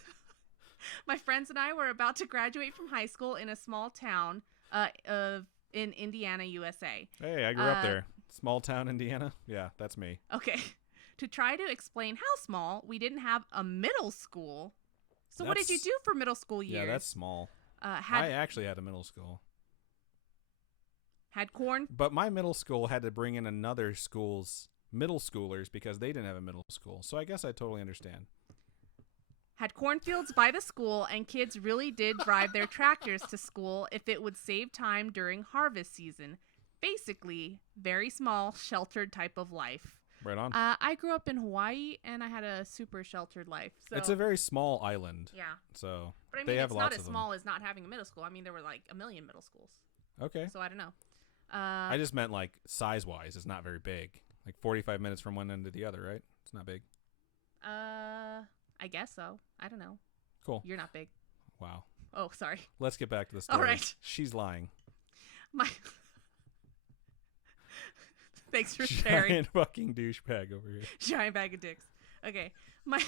My friends and I were about to graduate from high school in a small town in Indiana, USA. Hey, I grew up there. Small town Indiana. Yeah, that's me. Okay. To try to explain how small, we didn't have a middle school. So what did you do for middle school years? Yeah, that's small. I actually had a middle school. Had corn? But my middle school had to bring in another school's middle schoolers because they didn't have a middle school. So I guess I totally understand. Had cornfields by the school, and kids really did drive their tractors to school if it would save time during harvest season. Basically, very small, sheltered type of life. Right on. I grew up in Hawaii, and I had a super sheltered life. So It's a very small island. yeah. So But I mean, they have it's lots not of as them. small as not having a middle school. I mean, there were like a million middle schools. Okay. So I don't know. I just meant like size-wise, it's not very big. Like 45 minutes from one end to the other, right? It's not big. I guess so. I don't know. Cool. You're not big. Wow. Oh, sorry. Let's get back to the story. All right. She's lying. My. Thanks for sharing. Giant fucking douchebag over here. Giant bag of dicks. Okay. My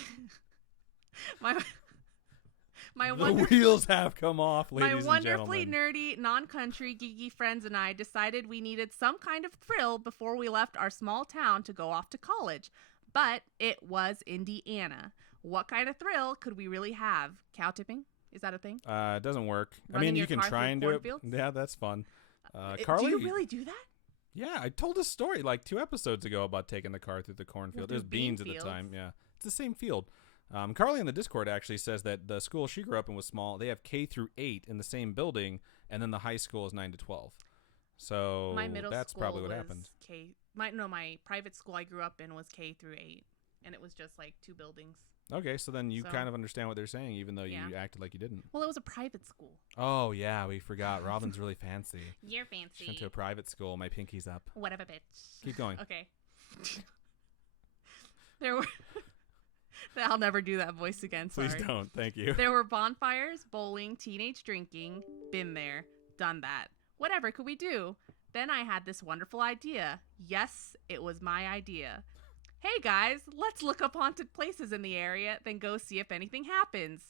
The wheels have come off, ladies and my wonderfully gentlemen. nerdy, non-country, geeky friends and I decided we needed some kind of thrill before we left our small town to go off to college. But it was Indiana. What kind of thrill could we really have? Cow tipping? Is that a thing? It doesn't work. Running You your can car try through and do it. cornfields? Yeah, that's fun. Do Carly, you really do that? yeah, I told a story like 2 episodes ago about taking the car through the cornfield. Through There's beans at bean the fields. time. Yeah, it's the same field. Carly in the Discord actually says that the school she grew up in was small. They have K through 8 in the same building, and then the high school is 9 to 12. So My middle that's school probably what was happened. My private school I grew up in was K through 8, and it was just like 2 buildings. Okay, so then you So- kind of understand what they're saying, even though Yeah. you acted like you didn't. Well, it was a private school. Oh yeah, we forgot. Robin's really fancy. You're She fancy. went to a private school. My pinky's up. Whatever, bitch. Keep going. Okay. There were. I'll never do that voice again. Sorry. Please don't. Thank you. There were bonfires, bowling, teenage drinking. Been there, done that. Whatever could we do? Then I had this wonderful idea. Yes, it was my idea. Hey guys, let's look up haunted places in the area, then go see if anything happens.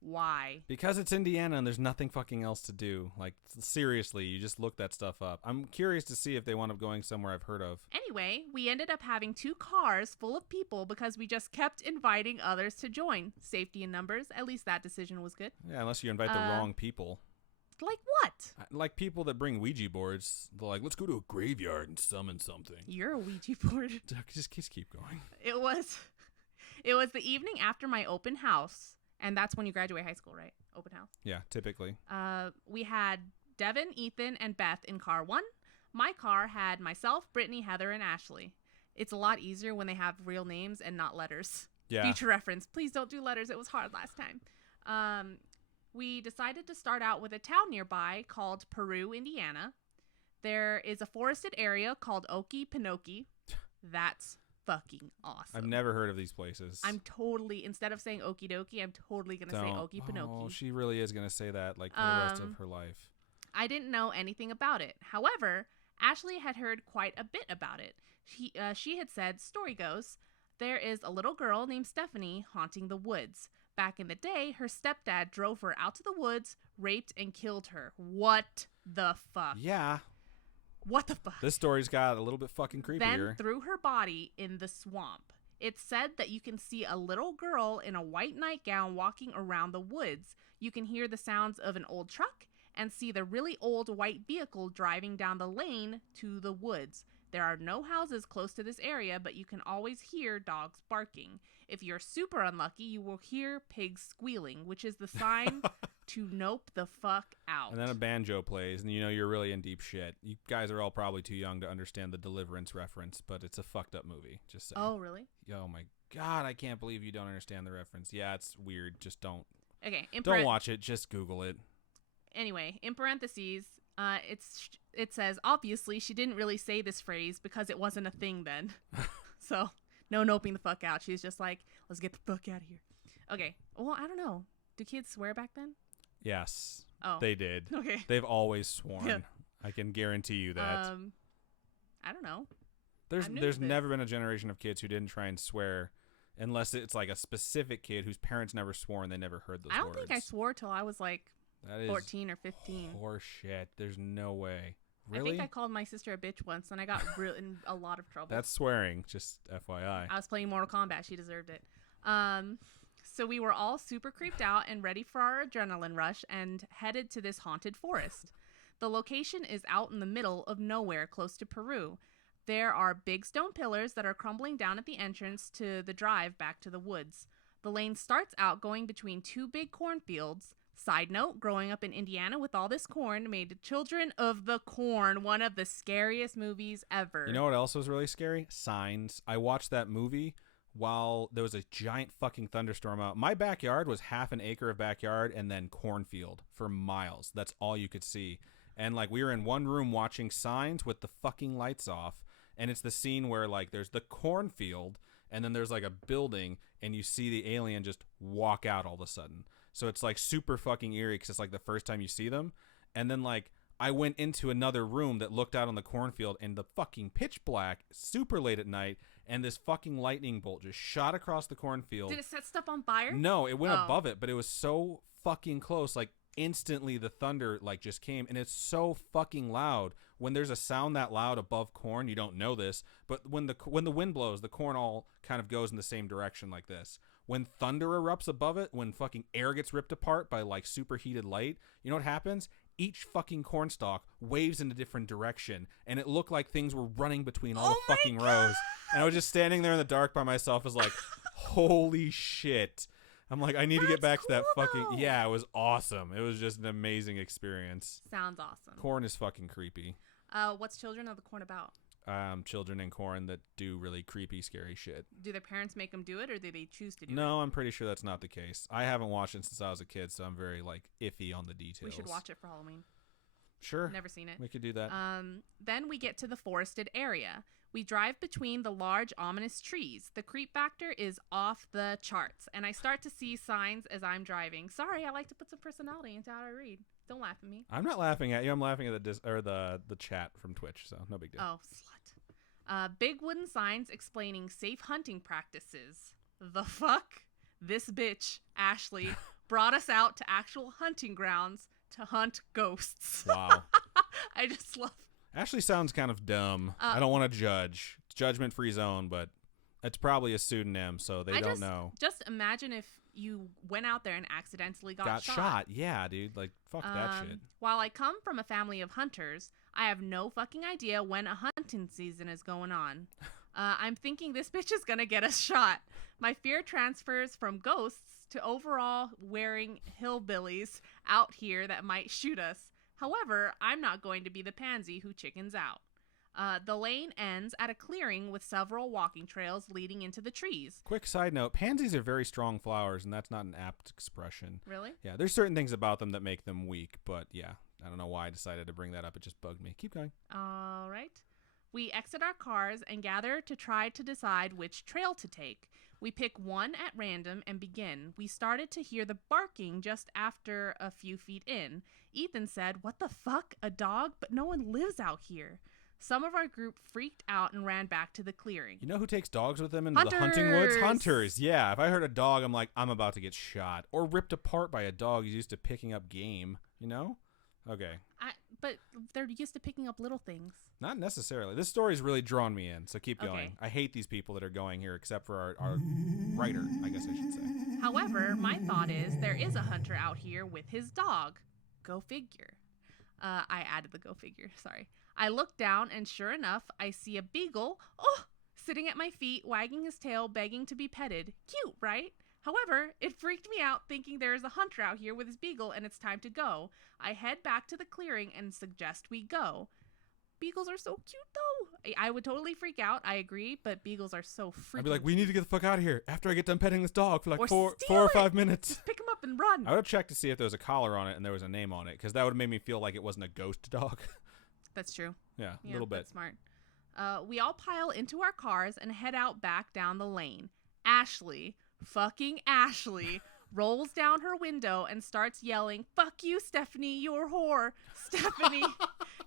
Why? Because it's Indiana and there's nothing fucking else to do. Like, seriously, you just look that stuff up. I'm curious to see if they wound up going somewhere I've heard of. Anyway, we ended up having 2 cars full of people because we just kept inviting others to join. Safety in numbers, at least that decision was good. Yeah, unless you invite the wrong people. Like what? Like people that bring Ouija boards. They're like, let's go to a graveyard and summon something. You're a Ouija board. Just keep going. It was the evening after my open house, and that's when you graduate high school, right? Open house. Yeah, typically. We had Devin, Ethan, and Beth in car 1. My car had myself, Brittany, Heather, and Ashley. It's a lot easier when they have real names and not letters. Yeah. Future reference. Please don't do letters. It was hard last time. We decided to start out with a town nearby called Peru, Indiana. There is a forested area called Okefenokee. That's fucking awesome. I've never heard of these places. I'm totally, instead of saying okie dokie, I'm totally going to say Don't. Okefenokee. Oh, she really is going to say that like for the rest of her life. I didn't know anything about it. However, Ashley had heard quite a bit about it. She had said, story goes, there is a little girl named Stephanie haunting the woods. Back in the day, her stepdad drove her out to the woods, raped, and killed her. What the fuck? Yeah. What the fuck? This story's got a little bit fucking creepier. Then threw her body in the swamp. It's said that you can see a little girl in a white nightgown walking around the woods. You can hear the sounds of an old truck and see the really old white vehicle driving down the lane to the woods. There are no houses close to this area, but you can always hear dogs barking. If you're super unlucky, you will hear pigs squealing, which is the sign to nope the fuck out. And then a banjo plays, and you know you're really in deep shit. You guys are all probably too young to understand the Deliverance reference, but it's a fucked up movie. Just saying. Oh, really? Oh my god, I can't believe you don't understand the reference. Yeah, it's weird. Just don't. Okay. Don't watch it. Just Google it. Anyway, in parentheses, it says, obviously, she didn't really say this phrase because it wasn't a thing then. So, no noping the fuck out. She's just like, let's get the fuck out of here. Okay. Well, I don't know. Do kids swear back then? Yes. Oh. They did. Okay. They've always sworn. Yeah. I can guarantee you that. I don't know. There's I'm new to this. never been a generation of kids who didn't try and swear, unless it's like a specific kid whose parents never swore and they never heard those I don't words. think I swore till I was like That is 14 or 15. horse shit. There's no way. Really? I think I called my sister a bitch once and I got in a lot of trouble. That's swearing, just FYI. I was playing Mortal Kombat. She deserved it. So we were all super creeped out and ready for our adrenaline rush and headed to this haunted forest. The location is out in the middle of nowhere close to Peru. There are big stone pillars that are crumbling down at the entrance to the drive back to the woods. The lane starts out going between 2 big cornfields. Side note, growing up in Indiana with all this corn made Children of the Corn one of the scariest movies ever. You know what else was really scary? Signs. I watched that movie while there was a giant fucking thunderstorm out. My backyard was half an acre of backyard and then cornfield for miles. That's all you could see. And like we were in one room watching Signs with the fucking lights off. And it's the scene where like there's the cornfield and then there's like a building and you see the alien just walk out all of a sudden. So it's like super fucking eerie because it's like the first time you see them. And then like I went into another room that looked out on the cornfield and the fucking pitch black, super late at night, and this fucking lightning bolt just shot across the cornfield. Did it set stuff on fire? No, it went above it, but it was so fucking close. Like instantly the thunder like just came, and it's so fucking loud. When there's a sound that loud above corn, you don't know this, but when the wind blows, the corn all kind of goes in the same direction like this. when thunder erupts above it, when fucking air gets ripped apart by like superheated light, you know what happens? Each fucking cornstalk waves in a different direction, and it looked like things were running between all the fucking rows. And I was just standing there in the dark by myself, was like, holy shit. I'm like, I need to get back to that fucking... though. Yeah, it was awesome. It was just an amazing experience. Sounds awesome. Corn is fucking creepy. What's Children of the Corn about? Children in corn that do really creepy, scary shit. Do their parents make them do it, or do they choose to do it? No, I'm pretty sure that's not the case. I haven't watched it since I was a kid, so I'm very like iffy on the details. We should watch it for Halloween. Sure. Never seen it. We could do that. Then we get to the forested area. We drive between the large, ominous trees. The creep factor is off the charts, and I start to see signs as I'm driving. Sorry, I like to put some personality into how I read. Don't laugh at me. I'm not laughing at you. I'm laughing at the chat from Twitch, so no big deal. Oh, slut. Big wooden signs explaining safe hunting practices. The fuck? This bitch, Ashley, brought us out to actual hunting grounds to hunt ghosts. Wow. I just love... Ashley sounds kind of dumb. I don't want to judge. It's judgment-free zone, but it's probably a pseudonym, so they don't know. Just imagine if you went out there and accidentally got shot. Yeah, dude. Like, fuck that shit. While I come from a family of hunters, I have no fucking idea when a hunting season is going on. I'm thinking this bitch is gonna get us shot. My fear transfers from ghosts to overall wearing hillbillies out here that might shoot us. However, I'm not going to be the pansy who chickens out. The lane ends at a clearing with several walking trails leading into the trees. Quick side note, pansies are very strong flowers, and that's not an apt expression. Really? Yeah, there's certain things about them that make them weak, but yeah, I don't know why I decided to bring that up. It just bugged me. Keep going. All right. We exit our cars and gather to try to decide which trail to take. We pick one at random and begin. We started to hear the barking just after a few feet in. Ethan said, "What the fuck? A dog? But no one lives out here." Some of our group freaked out and ran back to the clearing. You know who takes dogs with them into the hunting woods? Hunters. Yeah, if I heard a dog, I'm like, I'm about to get shot. Or ripped apart by a dog who's used to picking up game, you know? Okay. But they're used to picking up little things. Not necessarily. This story's really drawn me in, so keep going. Okay. I hate these people that are going here, except for our writer, I guess I should say. However, my thought is there is a hunter out here with his dog. Go figure. I added the go figure, sorry. I look down, and sure enough, I see a beagle, sitting at my feet, wagging his tail, begging to be petted. Cute, right? However, it freaked me out thinking there is a hunter out here with his beagle and it's time to go. I head back to the clearing and suggest we go. Beagles are so cute, though. I would totally freak out, I agree, but beagles are so freaking I'd be like, we need to get the fuck out of here after I get done petting this dog for like Or four steal or it. 5 minutes. Just pick him up and run. I would have checked to see if there was a collar on it and there was a name on it, because that would have made me feel like it wasn't a ghost dog. That's true. Yeah, a little bit. That's smart. We all pile into our cars and head out back down the lane. Ashley, fucking Ashley, rolls down her window and starts yelling, "Fuck you, Stephanie, you're a whore. Stephanie,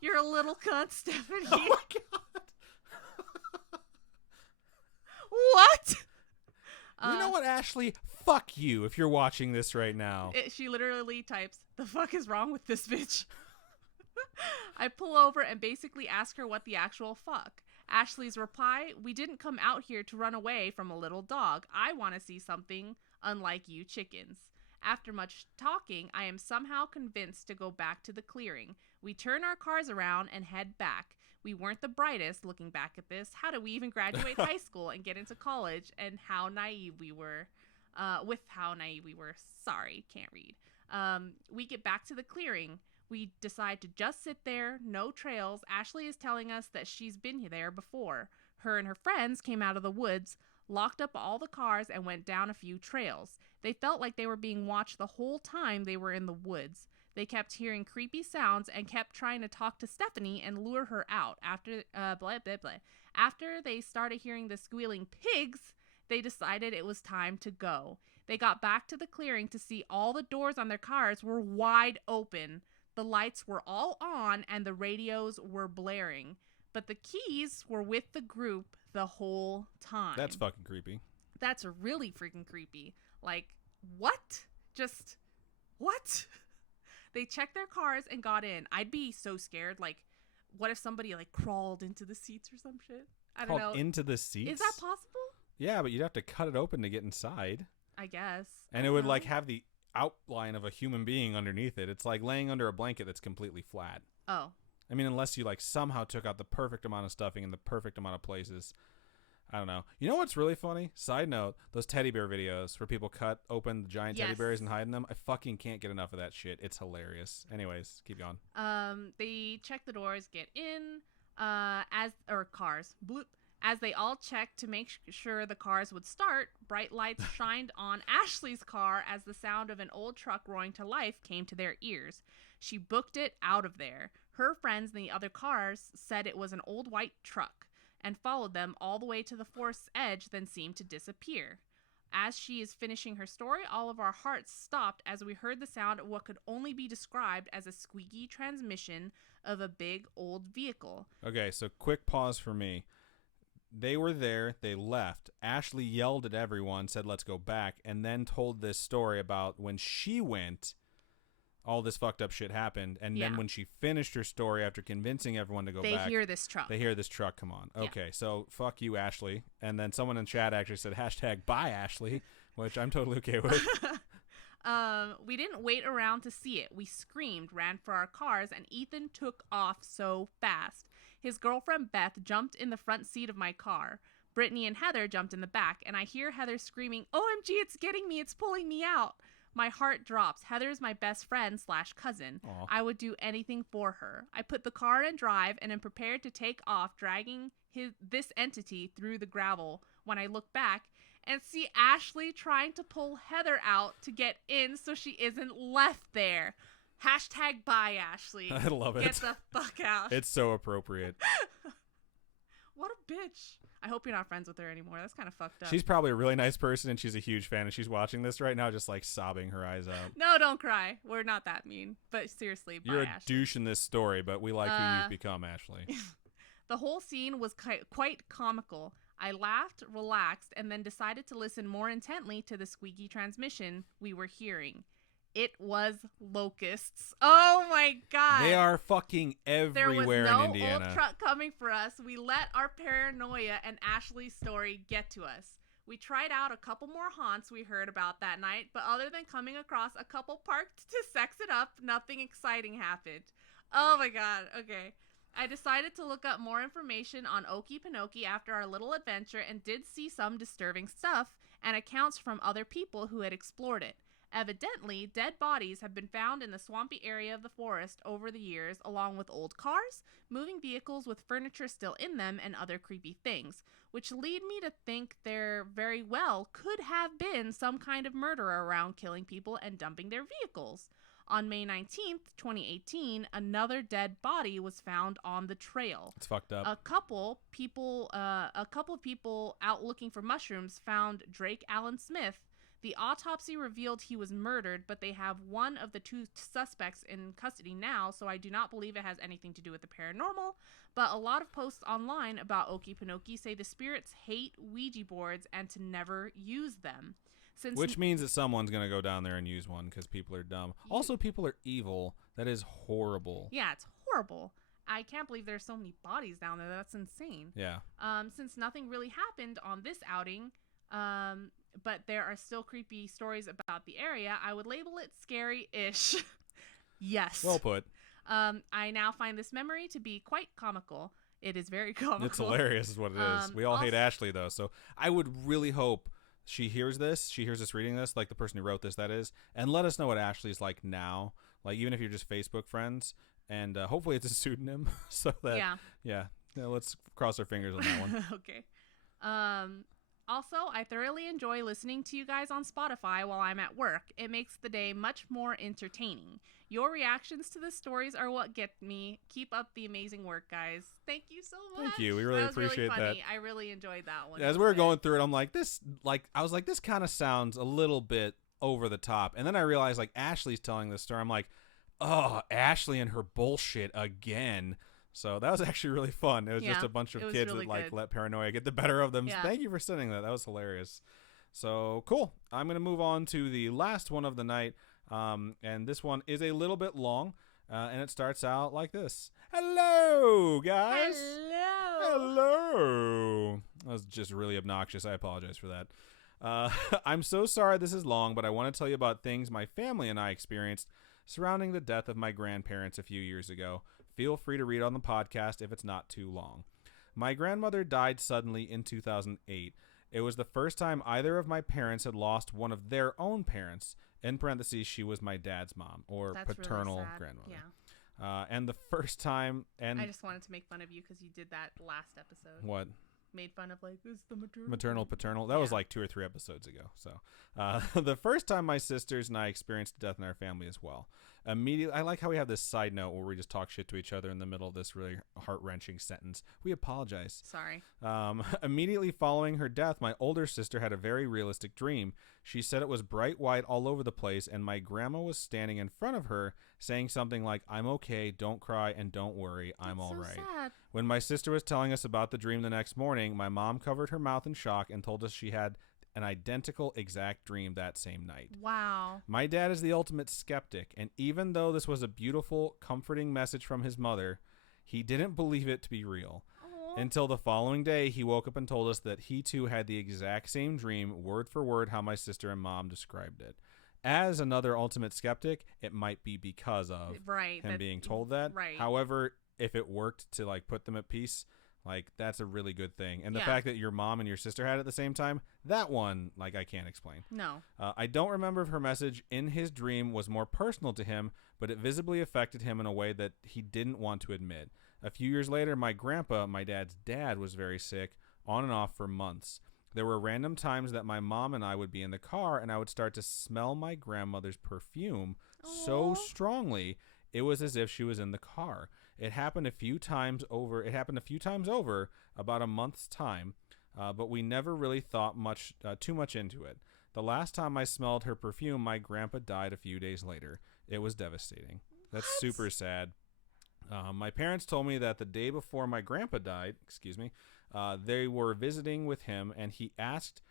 you're a little cunt, Stephanie." Oh my god. What? You know what, Ashley? Fuck you if you're watching this right now. She literally types, "The fuck is wrong with this bitch?" I pull over and basically ask her what the actual fuck. Ashley's reply, "We didn't come out here to run away from a little dog. I want to see something unlike you chickens." After much talking, I am somehow convinced to go back to the clearing. We turn our cars around and head back. We weren't the brightest looking back at this. How do we even graduate high school and get into college? And how naive we were. Sorry, can't read. We get back to the clearing. We decide to just sit there, no trails. Ashley is telling us that she's been there before. Her and her friends came out of the woods, locked up all the cars, and went down a few trails. They felt like they were being watched the whole time they were in the woods. They kept hearing creepy sounds and kept trying to talk to Stephanie and lure her out. After they started hearing the squealing pigs, they decided it was time to go. They got back to the clearing to see all the doors on their cars were wide open. The lights were all on and the radios were blaring. But the keys were with the group the whole time. That's fucking creepy. That's really freaking creepy. Like, what? Just, what? They checked their cars and got in. I'd be so scared. Like, what if somebody, like, crawled into the seats or some shit? I don't know. Into the seats? Is that possible? Yeah, but you'd have to cut it open to get inside. I guess. And it would like have the outline of a human being underneath it. It's like laying under a blanket that's completely flat. Oh. I mean, unless you like somehow took out the perfect amount of stuffing in the perfect amount of places. I don't know. You know what's really funny? Side note, those teddy bear videos where people cut open the giant teddy bears and hide them. I fucking can't get enough of that shit. It's hilarious. Anyways, keep going. They check the doors, get in, cars. Bloop. As they all checked to make sure the cars would start, bright lights shined on Ashley's car as the sound of an old truck roaring to life came to their ears. She booked it out of there. Her friends in the other cars said it was an old white truck and followed them all the way to the forest's edge, then seemed to disappear. As she is finishing her story, all of our hearts stopped as we heard the sound of what could only be described as a squeaky transmission of a big old vehicle. Okay, so quick pause for me. They were there, they left. Ashley yelled at everyone, said let's go back, and then told this story about when she went, all this fucked up shit happened, and then when she finished her story after convincing everyone to go back. They hear this truck. They hear this truck come on. Okay, so fuck you, Ashley. And then someone in chat actually said #bye Ashley, which I'm totally okay with. We didn't wait around to see it. We screamed, ran for our cars, and Ethan took off so fast. His girlfriend Beth jumped in the front seat of my car. Brittany and Heather jumped in the back, and I hear Heather screaming, "OMG, it's getting me, it's pulling me out." My heart drops. Heather is my best friend / cousin. Aww. I would do anything for her. I put the car in drive and am prepared to take off, dragging this entity through the gravel when I look back and see Ashley trying to pull Heather out to get in so she isn't left there. #bye Ashley. I love it. Get the fuck out. It's so appropriate. What a bitch. I hope you're not friends with her anymore. That's kind of fucked up. She's probably a really nice person, and she's a huge fan, and she's watching this right now just like sobbing her eyes out. No, don't cry. We're not that mean. But seriously, bye, You're a Ashley. douche in this story, but we like who you've become, Ashley. The whole scene was quite comical. I laughed, relaxed, and then decided to listen more intently to the squeaky transmission we were hearing. It was locusts. Oh my god. They are fucking everywhere there was no in Indiana. old truck coming for us. We let our paranoia and Ashley's story get to us. We tried out a couple more haunts we heard about that night, but other than coming across a couple parked to sex it up, nothing exciting happened. Oh my god. Okay. I decided to look up more information on Okefenokee after our little adventure and did see some disturbing stuff and accounts from other people who had explored it. Evidently, dead bodies have been found in the swampy area of the forest over the years, along with old cars, moving vehicles with furniture still in them, and other creepy things, which lead me to think there very well could have been some kind of murderer around killing people and dumping their vehicles. On May 19th, 2018, another dead body was found on the trail. It's fucked up. A couple of people out looking for mushrooms found Drake Allen Smith. The autopsy revealed he was murdered, but they have one of the two suspects in custody now, so I do not believe it has anything to do with the paranormal. But a lot of posts online about Okefenokee say the spirits hate Ouija boards and to never use them. Which means that someone's going to go down there and use one because people are dumb. Also, people are evil. That is horrible. Yeah, it's horrible. I can't believe there's so many bodies down there. That's insane. Yeah. Since nothing really happened on this outing, but there are still creepy stories about the area, I would label it scary-ish. Yes. Well put. I now find this memory to be quite comical. It is very comical. It's hilarious is what it is. We all hate Ashley, though, so I would really hope she hears us reading this, like the person who wrote this, that is, and let us know what Ashley's like now, like even if you're just Facebook friends, and hopefully it's a pseudonym, so that, yeah, let's cross our fingers on that one. Okay. Also, I thoroughly enjoy listening to you guys on Spotify while I'm at work. It makes the day much more entertaining. Your reactions to the stories are what get me. Keep up the amazing work, guys. Thank you so much. Thank you. We really appreciate really funny. that. I really enjoyed that one. As we were going through it, I'm like, this kind of sounds a little bit over the top. And then I realized, like, Ashley's telling this story. I'm like, oh, Ashley and her bullshit again. So that was actually really fun. It was just a bunch of kids really that like good. let paranoia get the better of them. Yeah. Thank you for sending that. That was hilarious. So cool. I'm going to move on to the last one of the night. And this one is a little bit long. And it starts out like this. Hello, guys. Hello. Hello. That was just really obnoxious. I apologize for that. I'm so sorry this is long, but I want to tell you about things my family and I experienced surrounding the death of my grandparents a few years ago. Feel free to read on the podcast if it's not too long. My grandmother died suddenly in 2008. It was the first time either of my parents had lost one of their own parents. In parentheses, she was my dad's mom, or That's paternal really sad. grandmother. Yeah. And the first time, and I just wanted to make fun of you because you did that last episode. what? Made fun of like, this is the Maternal, paternal. That was like 2 or 3 episodes ago. So the first time my sisters and I experienced death in our family as well. Immediately, I like how we have this side note where we just talk shit to each other in the middle of this really heart-wrenching sentence. We apologize. Sorry. Immediately following her death, my older sister had a very realistic dream. She said it was bright white all over the place, and my grandma was standing in front of her saying something like, "I'm okay, don't cry, and don't worry, I'm all right." Sad. When my sister was telling us about the dream the next morning, my mom covered her mouth in shock and told us she had an identical exact dream that same night. Wow. My dad is the ultimate skeptic, and even though this was a beautiful, comforting message from his mother, he didn't believe it to be real. Aww. Until the following day, he woke up and told us that he too had the exact same dream, word for word how my sister and mom described it. As another ultimate skeptic, it might be because of him being told that. Right. However, if it worked to like put them at peace, like that's a really good thing. And the fact that your mom and your sister had it at the same time, that one, like I can't explain. No. I don't remember if her message in his dream was more personal to him, but it visibly affected him in a way that he didn't want to admit. A few years later, my grandpa, my dad's dad, was very sick, on and off for months. There were random times that my mom and I would be in the car and I would start to smell my grandmother's perfume so strongly, it was as if she was in the car. It happened a few times over, about a month's time, but we never really thought too much into it. The last time I smelled her perfume, my grandpa died a few days later. It was devastating. That's super sad. My parents told me that the day before my grandpa died, they were visiting with him, and he asked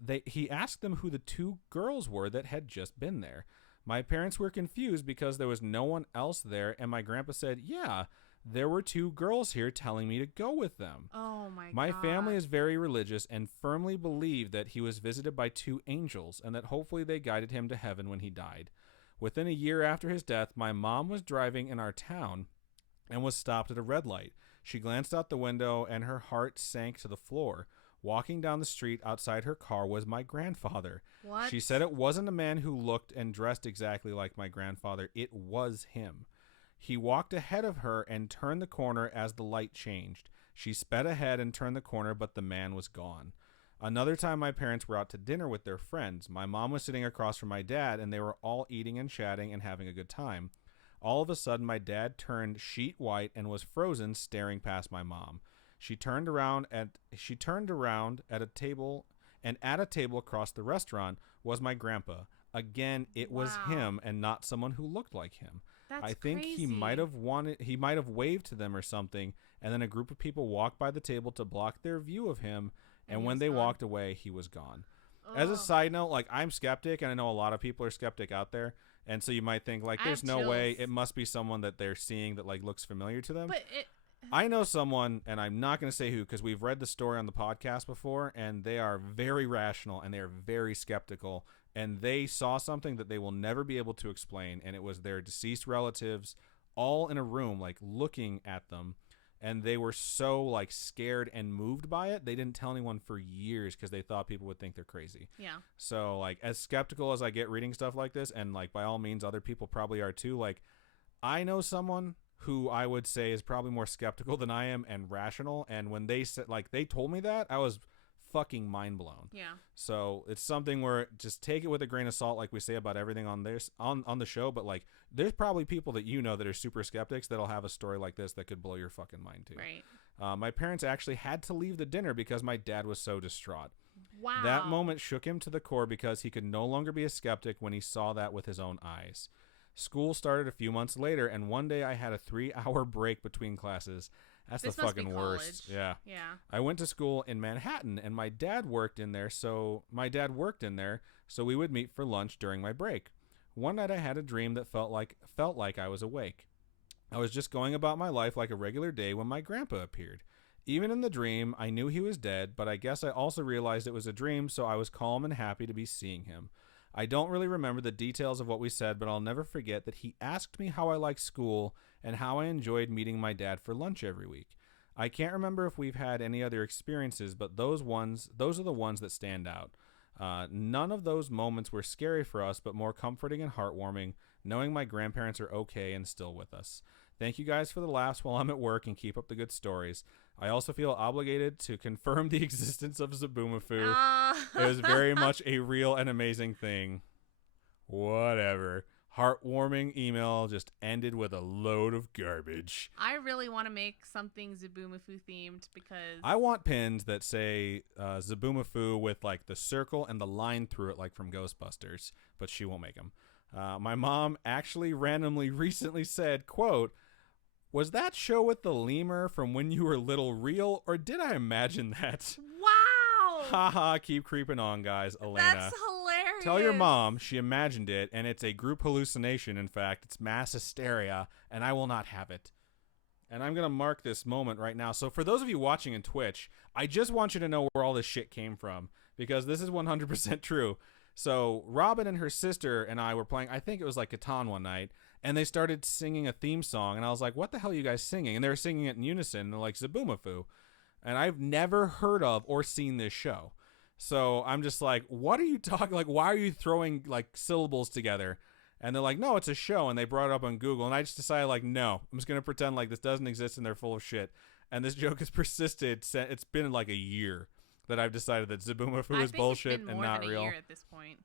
them who the 2 girls were that had just been there. My parents were confused because there was no one else there, and my grandpa said, "Yeah, there were 2 girls here telling me to go with them." Oh my God. My family is very religious and firmly believed that he was visited by 2 angels and that hopefully they guided him to heaven when he died. Within a year after his death, my mom was driving in our town and was stopped at a red light. She glanced out the window and her heart sank to the floor. Walking down the street outside her car was my grandfather. What? She said it wasn't a man who looked and dressed exactly like my grandfather. It was him. He walked ahead of her and turned the corner as the light changed. She sped ahead and turned the corner, but the man was gone. Another time my parents were out to dinner with their friends. My mom was sitting across from my dad, and they were all eating and chatting and having a good time. All of a sudden, my dad turned sheet white and was frozen, staring past my mom. She turned around at a table, and at a table across the restaurant was my grandpa. Again, it was him and not someone who looked like him. That's I think crazy. he might have waved to them or something, and then a group of people walked by the table to block their view of him, and when they walked away, he was gone. Ugh. As a side note, like, I'm skeptic, and I know a lot of people are skeptic out there, and so you might think, like, there's no way, it must be someone that they're seeing that, like, looks familiar to them. But I know someone, and I'm not going to say who, because we've read the story on the podcast before, and they are very rational, and they are very skeptical, and they saw something that they will never be able to explain, and it was their deceased relatives all in a room, like, looking at them, and they were so, like, scared and moved by it, they didn't tell anyone for years because they thought people would think they're crazy. Yeah. So, like, as skeptical as I get reading stuff like this, and, like, by all means, other people probably are too, like, I know someone who I would say is probably more skeptical than I am and rational, and when they said, like, they told me that, I was fucking mind blown. Yeah. So it's something where just take it with a grain of salt, like we say about everything on this on the show, but like there's probably people that you know that are super skeptics that'll have a story like this that could blow your fucking mind too. Right. My parents actually had to leave the dinner because my dad was so distraught. Wow. That moment shook him to the core because he could no longer be a skeptic when he saw that with his own eyes. School started a few months later, and one day I had a 3-hour break between classes. That's this the must be fucking college. worst. Yeah. Yeah. I went to school in Manhattan, and my dad worked in there, so we would meet for lunch during my break. One night I had a dream that felt like I was awake. I was just going about my life like a regular day when my grandpa appeared. Even in the dream, I knew he was dead, but I guess I also realized it was a dream, so I was calm and happy to be seeing him. I don't really remember the details of what we said, but I'll never forget that he asked me how I liked school and how I enjoyed meeting my dad for lunch every week. I can't remember if we've had any other experiences, but those are the ones that stand out. None of those moments were scary for us, but more comforting and heartwarming, knowing my grandparents are okay and still with us. Thank you guys for the laughs while I'm at work and keep up the good stories. I also feel obligated to confirm the existence of Zaboomafoo. It was very much a real and amazing thing. Whatever. Heartwarming email just ended with a load of garbage. I really want to make something Zaboomafoo themed because I want pins that say Zaboomafoo with like the circle and the line through it like from Ghostbusters, but she won't make them. My mom actually randomly recently said, quote, "Was that show with the lemur from when you were little real, or did I imagine that?" Wow! Haha, keep creeping on, guys. Elena. That's hilarious. Tell your mom she imagined it, and it's a group hallucination. In fact, it's mass hysteria, and I will not have it. And I'm going to mark this moment right now. So for those of you watching in Twitch, I just want you to know where all this shit came from, because this is 100% true. So Robin and her sister and I were playing, I think it was like Catan one night, and they started singing a theme song, and I was like, what the hell are you guys singing? And they were singing it in unison, and they're like, Zaboomafoo. And I've never heard of or seen this show. So I'm just like, what are you talking? Like, why are you throwing like syllables together? And they're like, no, it's a show. And they brought it up on Google. And I just decided like, no, I'm just going to pretend like this doesn't exist and they're full of shit. And this joke has persisted. It's been like a year that I've decided that Zaboomafoo is bullshit and not real. A year at this point.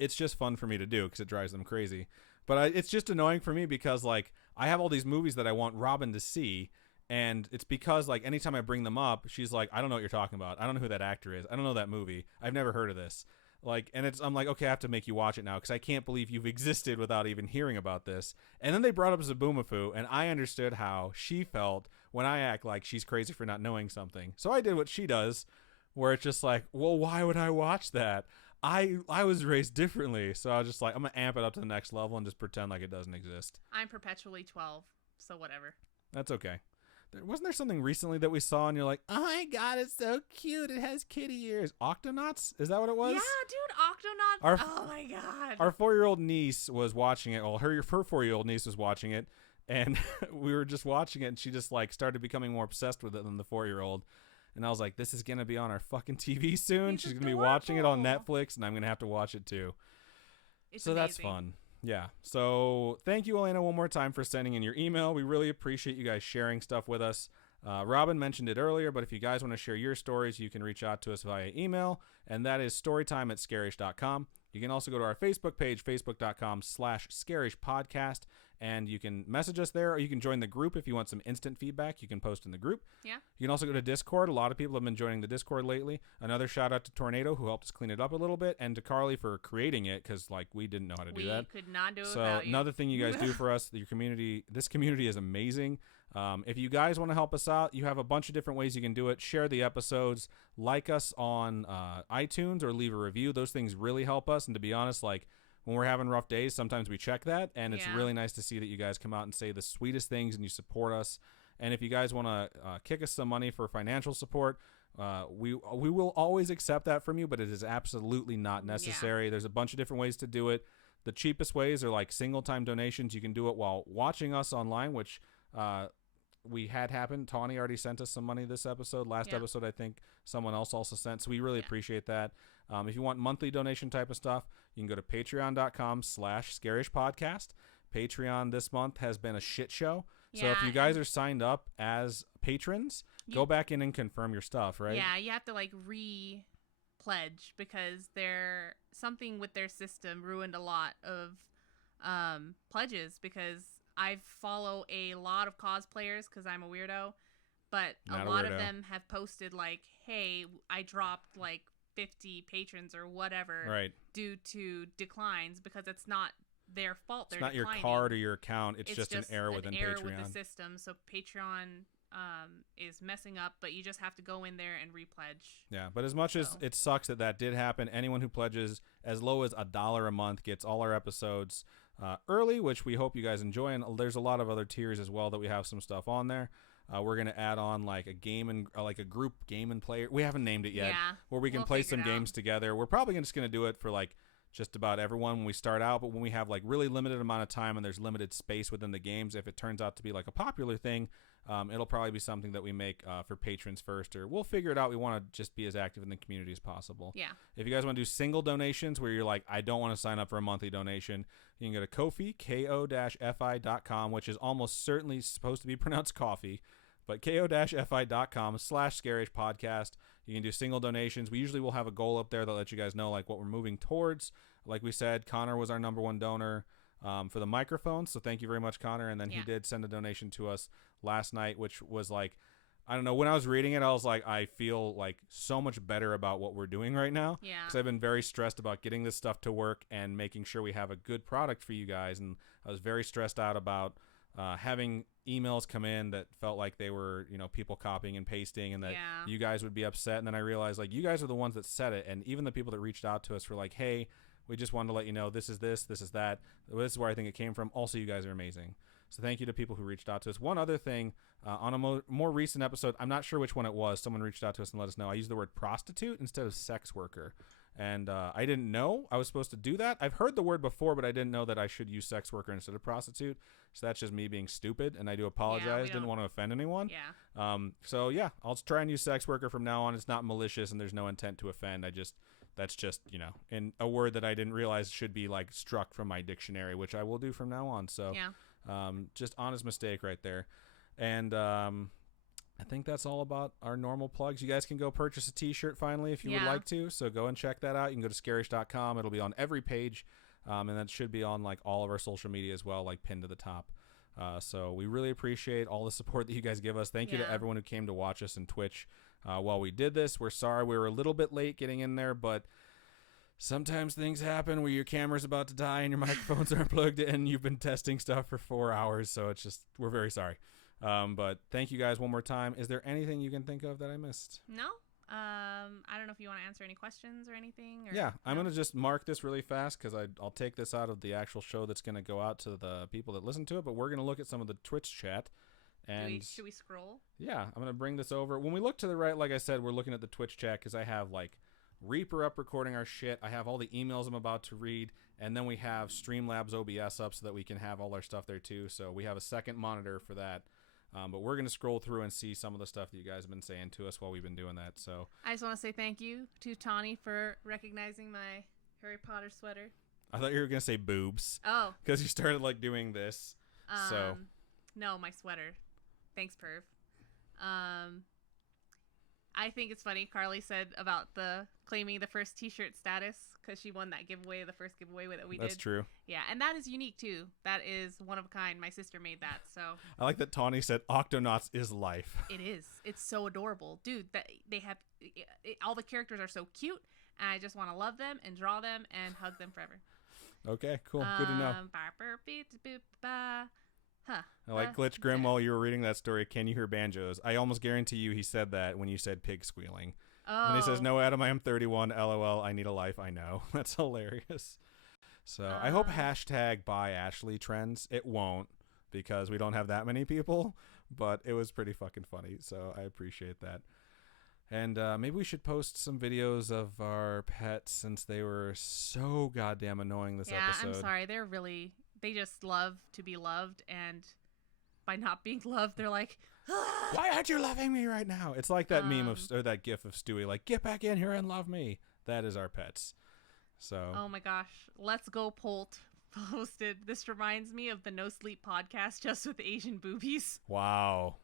It's just fun for me to do because it drives them crazy. But it's just annoying for me because like I have all these movies that I want Robin to see. And it's because, like, anytime I bring them up, she's like, I don't know what you're talking about. I don't know who that actor is. I don't know that movie. I've never heard of this. Like, and I'm like, okay, I have to make you watch it now because I can't believe you've existed without even hearing about this. And then they brought up Zaboomafoo, and I understood how she felt when I act like she's crazy for not knowing something. So I did what she does, where it's just like, well, why would I watch that? I was raised differently. So I was just like, I'm going to amp it up to the next level and just pretend like it doesn't exist. I'm perpetually 12, so whatever. That's okay. Wasn't there something recently that we saw and you're like, oh my god, it's so cute, it has kitty ears? Octonauts? Is that what it was? Yeah, dude, Octonauts. Oh my god. Our 4-year-old niece was watching it. Well, her 4-year-old niece was watching it, and we were just watching it, and she just like started becoming more obsessed with it than the 4-year-old. And I was like, this is gonna be on our fucking TV soon. She's gonna be watching it on Netflix, and I'm gonna have to watch it too. It's so amazing. That's fun. Yeah. So thank you, Elena, one more time for sending in your email. We really appreciate you guys sharing stuff with us. Robin mentioned it earlier, but if you guys want to share your stories, you can reach out to us via email, and that is storytime@scarish.com. You can also go to our Facebook page, facebook.com/scarishpodcast, and you can message us there, or you can join the group if you want some instant feedback. You can post in the group. Yeah. You can also go to Discord. A lot of people have been joining the Discord lately. Another shout out to Tornado, who helped us clean it up a little bit, and to Carly for creating it, because like we didn't know how to do that. We could not do it so without you. Another thing you guys do for us, your community, this community is amazing. If you guys want to help us out, you have a bunch of different ways you can do it. Share the episodes, like us on iTunes, or leave a review. Those things really help us. And to be honest, like when we're having rough days, sometimes we check that, and it's really nice to see that you guys come out and say the sweetest things and you support us. And if you guys want to kick us some money for financial support, we will always accept that from you, but it is absolutely not necessary. There's a bunch of different ways to do it. The cheapest ways are like single-time donations. You can do it while watching us online, which we had happen. Tawny already sent us some money this episode. Last episode, I think someone else also sent. So we really appreciate that. If you want monthly donation type of stuff, you can go to patreon.com/scarishpodcast. Patreon this month has been a shit show. So if you guys are signed up as patrons, go back in and confirm your stuff, right? Yeah, you have to like pledge because something with their system ruined a lot of pledges, because I follow a lot of cosplayers because I'm a weirdo, but a lot of them have posted like, hey, I dropped like 50 patrons or whatever due to declines, because it's not their fault. It's not your card or your account. It's just an error within Patreon. With the system. So Patreon is messing up, but you just have to go in there and repledge. Yeah, but as much as it sucks that did happen, anyone who pledges as low as $1 a month gets all our episodes early, which we hope you guys enjoy. And there's a lot of other tiers as well that we have some stuff on there. We're gonna add on like a game and like a group game and player. We haven't named it yet. Yeah, where we can we'll play figure some it games out. together. We're probably just gonna do it for like just about everyone when we start out, but when we have like really limited amount of time and there's limited space within the games, if it turns out to be like a popular thing, it'll probably be something that we make for patrons first, or we'll figure it out. We want to just be as active in the community as possible. Yeah. If you guys want to do single donations where you're like, I don't want to sign up for a monthly donation, you can go to Ko-fi, ko-fi.com, which is almost certainly supposed to be pronounced coffee, but ko-fi.com/scarish podcast. You can do single donations. We usually will have a goal up there that lets you guys know like what we're moving towards. Like we said, Connor was our number one donor for the microphone, so thank you very much, Connor. And then he did send a donation to us last night, which was like, I don't know, when I was reading it, I was like, I feel like so much better about what we're doing right now. Yeah. Because I've been very stressed about getting this stuff to work and making sure we have a good product for you guys. And I was very stressed out about having emails come in that felt like they were, people copying and pasting, and that you guys would be upset. And then I realized, like, you guys are the ones that said it. And even the people that reached out to us were like, hey, we just wanted to let you know this is this is that. This is where I think it came from. Also, you guys are amazing. So thank you to people who reached out to us. One other thing, on a more recent episode, I'm not sure which one it was, someone reached out to us and let us know. I used the word prostitute instead of sex worker. And I didn't know I was supposed to do that. I've heard the word before, but I didn't know that I should use sex worker instead of prostitute. So that's just me being stupid, and I do apologize. Didn't want to offend anyone. Yeah. So yeah, I'll try and use sex worker from now on. It's not malicious, and there's no intent to offend. That's just, in a word that I didn't realize should be like struck from my dictionary, which I will do from now on. So just honest mistake right there. And I think that's all about our normal plugs. You guys can go purchase a t-shirt finally if you would like to. So go and check that out. You can go to scarish.com. It'll be on every page. And that should be on like all of our social media as well, like pinned to the top. So we really appreciate all the support that you guys give us. Thank you to everyone who came to watch us on Twitch while we did this. We're sorry we were a little bit late getting in there, but sometimes things happen where your camera's about to die and your microphones aren't plugged in. You've been testing stuff for 4 hours, so it's just, we're very sorry. But thank you guys one more time. Is there anything you can think of that I missed? No. I don't know if you want to answer any questions or anything. Or, I'm going to just mark this really fast because I'll take this out of the actual show that's going to go out to the people that listen to it. But we're going to look at some of the Twitch chat. And should we scroll? Yeah, I'm going to bring this over. When we look to the right, like I said, we're looking at the Twitch chat because I have like Reaper up recording our shit. I have all the emails I'm about to read. And then we have Streamlabs OBS up so that we can have all our stuff there too. So we have a second monitor for that. But we're going to scroll through and see some of the stuff that you guys have been saying to us while we've been doing that. So I just want to say thank you to Tawny for recognizing my Harry Potter sweater. I thought you were going to say boobs. Oh. Because you started like doing this. So no, my sweater. Thanks, Perv. I think it's funny. Carly said about the claiming the first t-shirt status because she won that giveaway, the first giveaway that we did. That's true. Yeah, and that is unique too. That is one of a kind. My sister made that, so. I like that Tawny said Octonauts is life. It is. It's so adorable. Dude, they have all the characters are so cute, and I just want to love them and draw them and hug them forever. Okay, cool. Good to know. Huh. I like Glitch Grim while you were reading that story. Can you hear banjos? I almost guarantee you he said that when you said pig squealing. Oh. And he says, no, Adam, I am 31. LOL, I need a life. I know. That's hilarious. So I hope hashtag buy Ashley trends. It won't because we don't have that many people, but it was pretty fucking funny. So I appreciate that. And maybe we should post some videos of our pets since they were so goddamn annoying this episode. Yeah, I'm sorry. They just love to be loved, and by not being loved, they're like, why aren't you loving me right now? It's like that meme or that gif of Stewie, like, get back in here and love me. That is our pets. So. Oh my gosh. Let's Go Polt posted. This reminds me of the No Sleep podcast just with Asian boobies. Wow.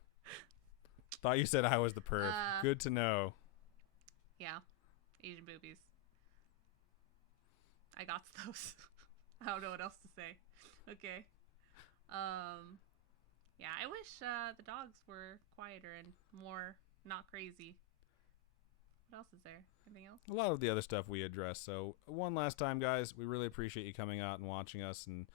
Thought you said I was the perv. Good to know. Yeah. Asian boobies. I got those. I don't know what else to say. Okay. Yeah, I wish the dogs were quieter and more not crazy. What else is there? Anything else? A lot of the other stuff we addressed. So one last time, guys, we really appreciate you coming out and watching us. And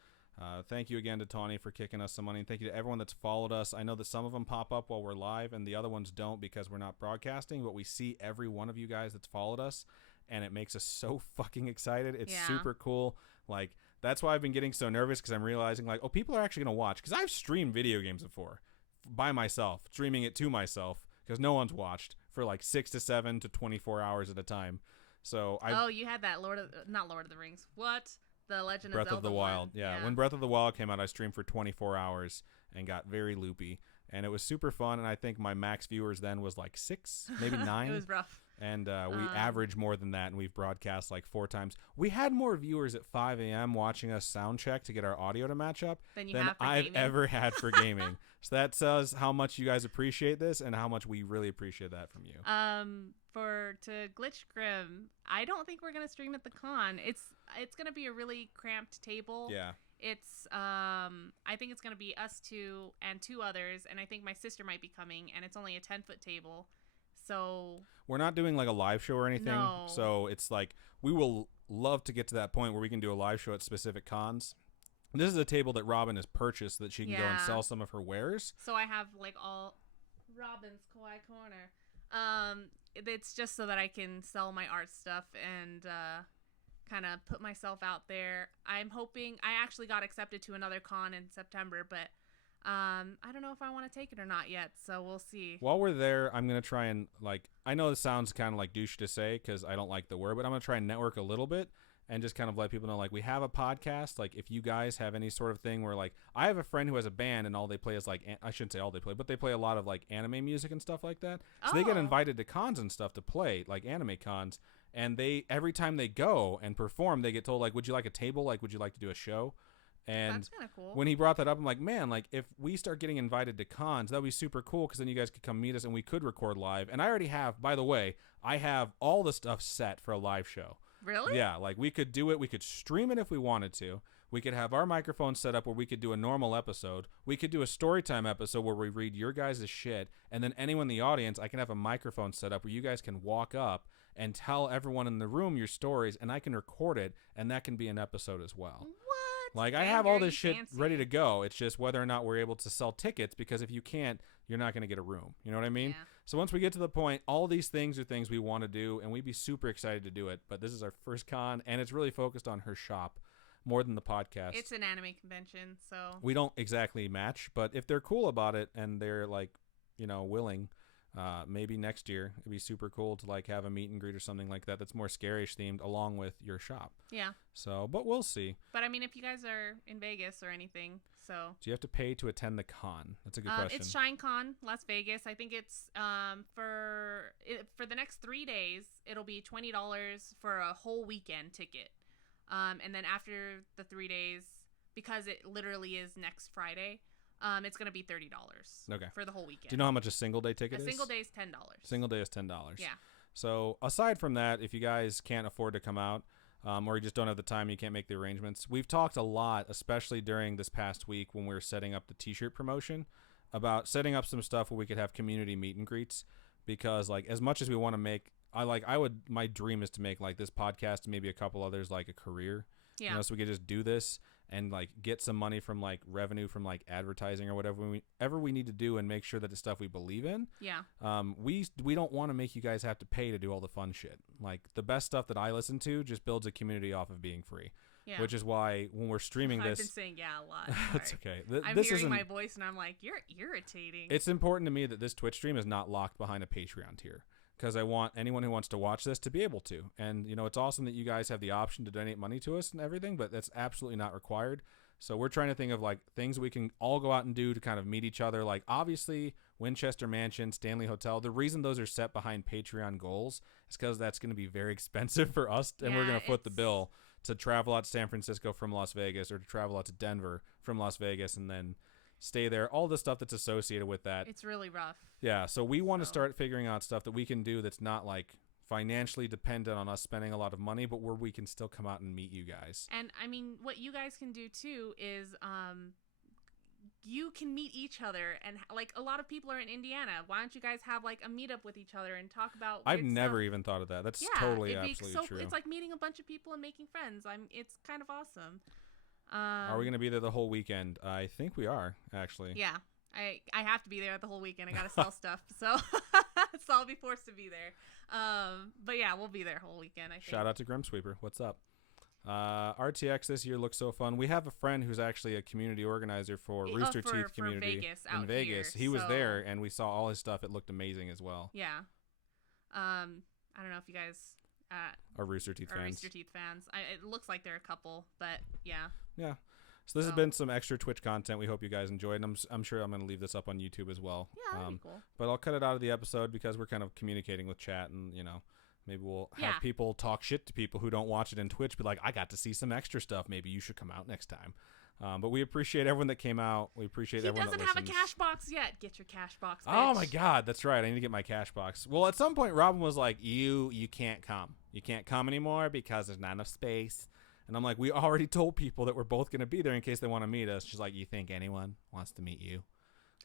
thank you again to Tawny for kicking us some money. And thank you to everyone that's followed us. I know that some of them pop up while we're live and the other ones don't because we're not broadcasting. But we see every one of you guys that's followed us. And it makes us so fucking excited. It's super cool. Like, that's why I've been getting so nervous because I'm realizing, like, oh, people are actually going to watch. Because I've streamed video games before. by myself, streaming it to myself because no one's watched for like 6 to 7 to 24 hours at a time. So you had that not Lord of the Rings. What? The Legend Breath of Zelda of the Wild. one. Yeah, when Breath of the Wild came out, I streamed for 24 hours and got very loopy. And it was super fun, and I think my max viewers then was like 6, maybe 9. It was rough. And we average more than that, and we've broadcast like 4 times. We had more viewers at 5 a.m. watching us sound check to get our audio to match up than I've ever had for gaming. So that says how much you guys appreciate this and how much we really appreciate that from you. To Glitch Grim, I don't think we're gonna stream at the con. It's gonna be a really cramped table. Yeah. It's I think it's gonna be us 2 and 2 others, and I think my sister might be coming, and it's only a 10-foot table. So we're not doing like a live show or anything. No. So it's like we will love to get to that point where we can do a live show at specific cons. This is a table that Robin has purchased so that she can go and sell some of her wares. So I have like all Robin's Kawaii Corner. It's just so that I can sell my art stuff and kind of put myself out there. I'm hoping I actually got accepted to another con in September, but I don't know if I want to take it or not yet, so we'll see. While we're there, I'm going to try and, like, I know this sounds kind of like douche to say because I don't like the word, but I'm going to try and network a little bit and just kind of let people know, like, we have a podcast. Like, if you guys have any sort of thing where, like, I have a friend who has a band and all they play is, like, I shouldn't say all they play, but they play a lot of, like, anime music and stuff like that. So they get invited to cons and stuff to play, like, anime cons. And every time they go and perform, they get told, like, would you like a table? Like, would you like to do a show? And that's kind of cool. When he brought that up, I'm like, man, like if we start getting invited to cons, that would be super cool because then you guys could come meet us and we could record live. And I already have, by the way, I have all the stuff set for a live show. Really? Yeah, like we could do it. We could stream it if we wanted to. We could have our microphone set up where we could do a normal episode. We could do a Storytime episode where we read your guys' shit. And then anyone in the audience, I can have a microphone set up where you guys can walk up and tell everyone in the room your stories and I can record it and that can be an episode as well. What? Like, I have all this shit ready to go. It's just whether or not we're able to sell tickets because if you can't, you're not going to get a room. You know what I mean? Yeah. So once we get to the point, all these things are things we want to do, and we'd be super excited to do it. But this is our first con, and it's really focused on her shop more than the podcast. It's an anime convention, so. We don't exactly match, but if they're cool about it and they're, like, you know, willing, maybe next year it'd be super cool to like have a meet and greet or something like that that's more scarish themed along with your shop. Yeah. So, but we'll see. But I mean, if you guys are in Vegas or anything, so. Do you have to pay to attend the con? That's a good question. It's ShineCon, Las Vegas. I think it's for the next 3 days, it'll be $20 for a whole weekend ticket. And then after the 3 days, because it literally is next Friday, it's going to be $30 for the whole weekend. Do you know how much a single day ticket is? A single day is $10. Single day is $10. Yeah. So aside from that, if you guys can't afford to come out or you just don't have the time, you can't make the arrangements, we've talked a lot, especially during this past week when we were setting up the t-shirt promotion, about setting up some stuff where we could have community meet and greets because like as much as we want to make, my dream is to make like this podcast and maybe a couple others like a career. Yeah. You know, so we could just do this and like get some money from like revenue from like advertising or whatever we need to do and make sure that the stuff we believe in. Yeah. We don't want to make you guys have to pay to do all the fun shit. Like the best stuff that I listen to just builds a community off of being free. Yeah. Which is why when we're streaming this, I've been saying a lot. That's okay. I'm hearing my voice and I'm like, you're irritating. It's important to me that this Twitch stream is not locked behind a Patreon tier. Because I want anyone who wants to watch this to be able to. And, you know, it's awesome that you guys have the option to donate money to us and everything, but that's absolutely not required. So we're trying to think of, like, things we can all go out and do to kind of meet each other. Like, obviously, Winchester Mansion, Stanley Hotel, the reason those are set behind Patreon goals is because that's going to be very expensive for us, and we're going to foot the bill to travel out to San Francisco from Las Vegas or to travel out to Denver from Las Vegas and then stay there, all the stuff that's associated with that. It's really rough. Yeah, so we want to start figuring out stuff that we can do that's not like financially dependent on us spending a lot of money, but where we can still come out and meet you guys. And I mean, what you guys can do too is you can meet each other, and like a lot of people are in Indiana. Why don't you guys have like a meetup with each other and talk about I've never even thought of that. That's totally absolutely true. It's like meeting a bunch of people and making friends. It's kind of awesome. Are we going to be there the whole weekend? I think we are, actually. Yeah. I have to be there the whole weekend. I got to sell stuff. So I'll be forced to be there. But yeah, we'll be there whole weekend, I think. Shout out to Grimsweeper. What's up? RTX this year looks so fun. We have a friend who's actually a community organizer for Rooster Teeth community in Vegas. He was there, and we saw all his stuff. It looked amazing as well. Yeah. I don't know if you guys are Rooster Teeth fans. It looks like they're a couple, but yeah. Yeah. So this has been some extra Twitch content. We hope you guys enjoyed, and I'm sure I'm going to leave this up on YouTube as well. Yeah, that'd be cool. But I'll cut it out of the episode because we're kind of communicating with chat, and maybe we'll have people talk shit to people who don't watch it in Twitch. Be like, I got to see some extra stuff. Maybe you should come out next time. But we appreciate everyone that came out. We appreciate everyone that listens. He doesn't have a cash box yet. Get your cash box, bitch. Oh my God, that's right. I need to get my cash box. Well, at some point, Robin was like, you can't come. You can't come anymore because there's not enough space. And I'm like, we already told people that we're both going to be there in case they want to meet us. She's like, you think anyone wants to meet you?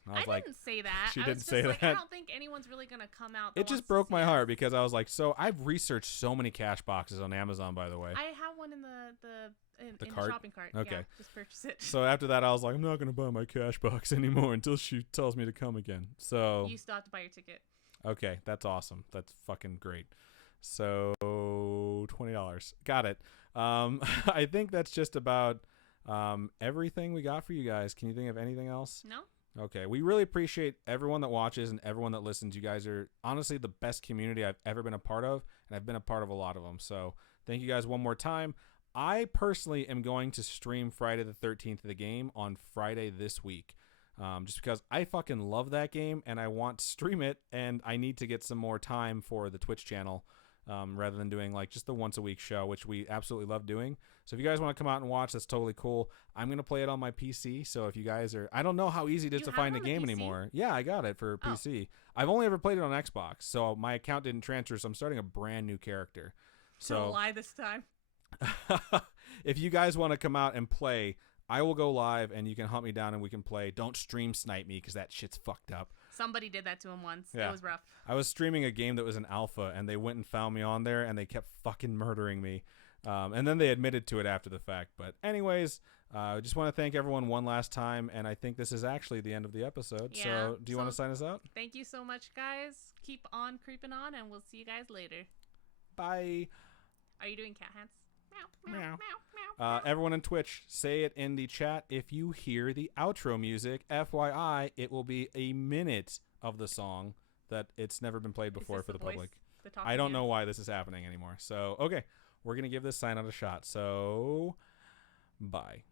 And I didn't say that. She didn't say that. I don't think anyone's really going to come out. It just broke my heart because I was like, so I've researched so many cash boxes on Amazon, by the way. I have one in the cart? shopping cart. Okay. Yeah, just purchase it. So after that, I was like, I'm not going to buy my cash box anymore until she tells me to come again. So you still have to buy your ticket. Okay, that's awesome. That's fucking great. So $20. Got it. I think that's just about everything we got for you guys. Can you think of anything else? No. Okay, we really appreciate everyone that watches and everyone that listens. You guys are honestly the best community I've ever been a part of, and I've been a part of a lot of them. So thank you guys one more time. I personally am going to stream Friday the 13th of the game on Friday this week, just because I fucking love that game and I want to stream it, and I need to get some more time for the Twitch channel rather than doing like just the once a week show, which we absolutely love doing. So if you guys want to come out and watch, that's totally cool. I'm going to play it on my PC. So if you guys are, I don't know how easy it is to find a game anymore. Yeah, I got it for PC. I've only ever played it on Xbox. So my account didn't transfer. So I'm starting a brand new character. So don't lie this time. If you guys want to come out and play, I will go live and you can hunt me down and we can play. Don't stream snipe me because that shit's fucked up. Somebody did that to him once. Yeah. It was rough. I was streaming a game that was an alpha and they went and found me on there and they kept fucking murdering me. And then they admitted to it after the fact. But anyways, I just want to thank everyone one last time. And I think this is actually the end of the episode. Yeah, so do you want to sign us out? Thank you so much, guys. Keep on creeping on and we'll see you guys later. Bye. Are you doing cat hands? Meow, meow, meow, meow. meow, meow. Everyone on Twitch, say it in the chat if you hear the outro music. FYI, it will be a minute of the song that it's never been played before for the public. I don't know why this is happening anymore. So, okay, we're going to give this sign out a shot. So, bye.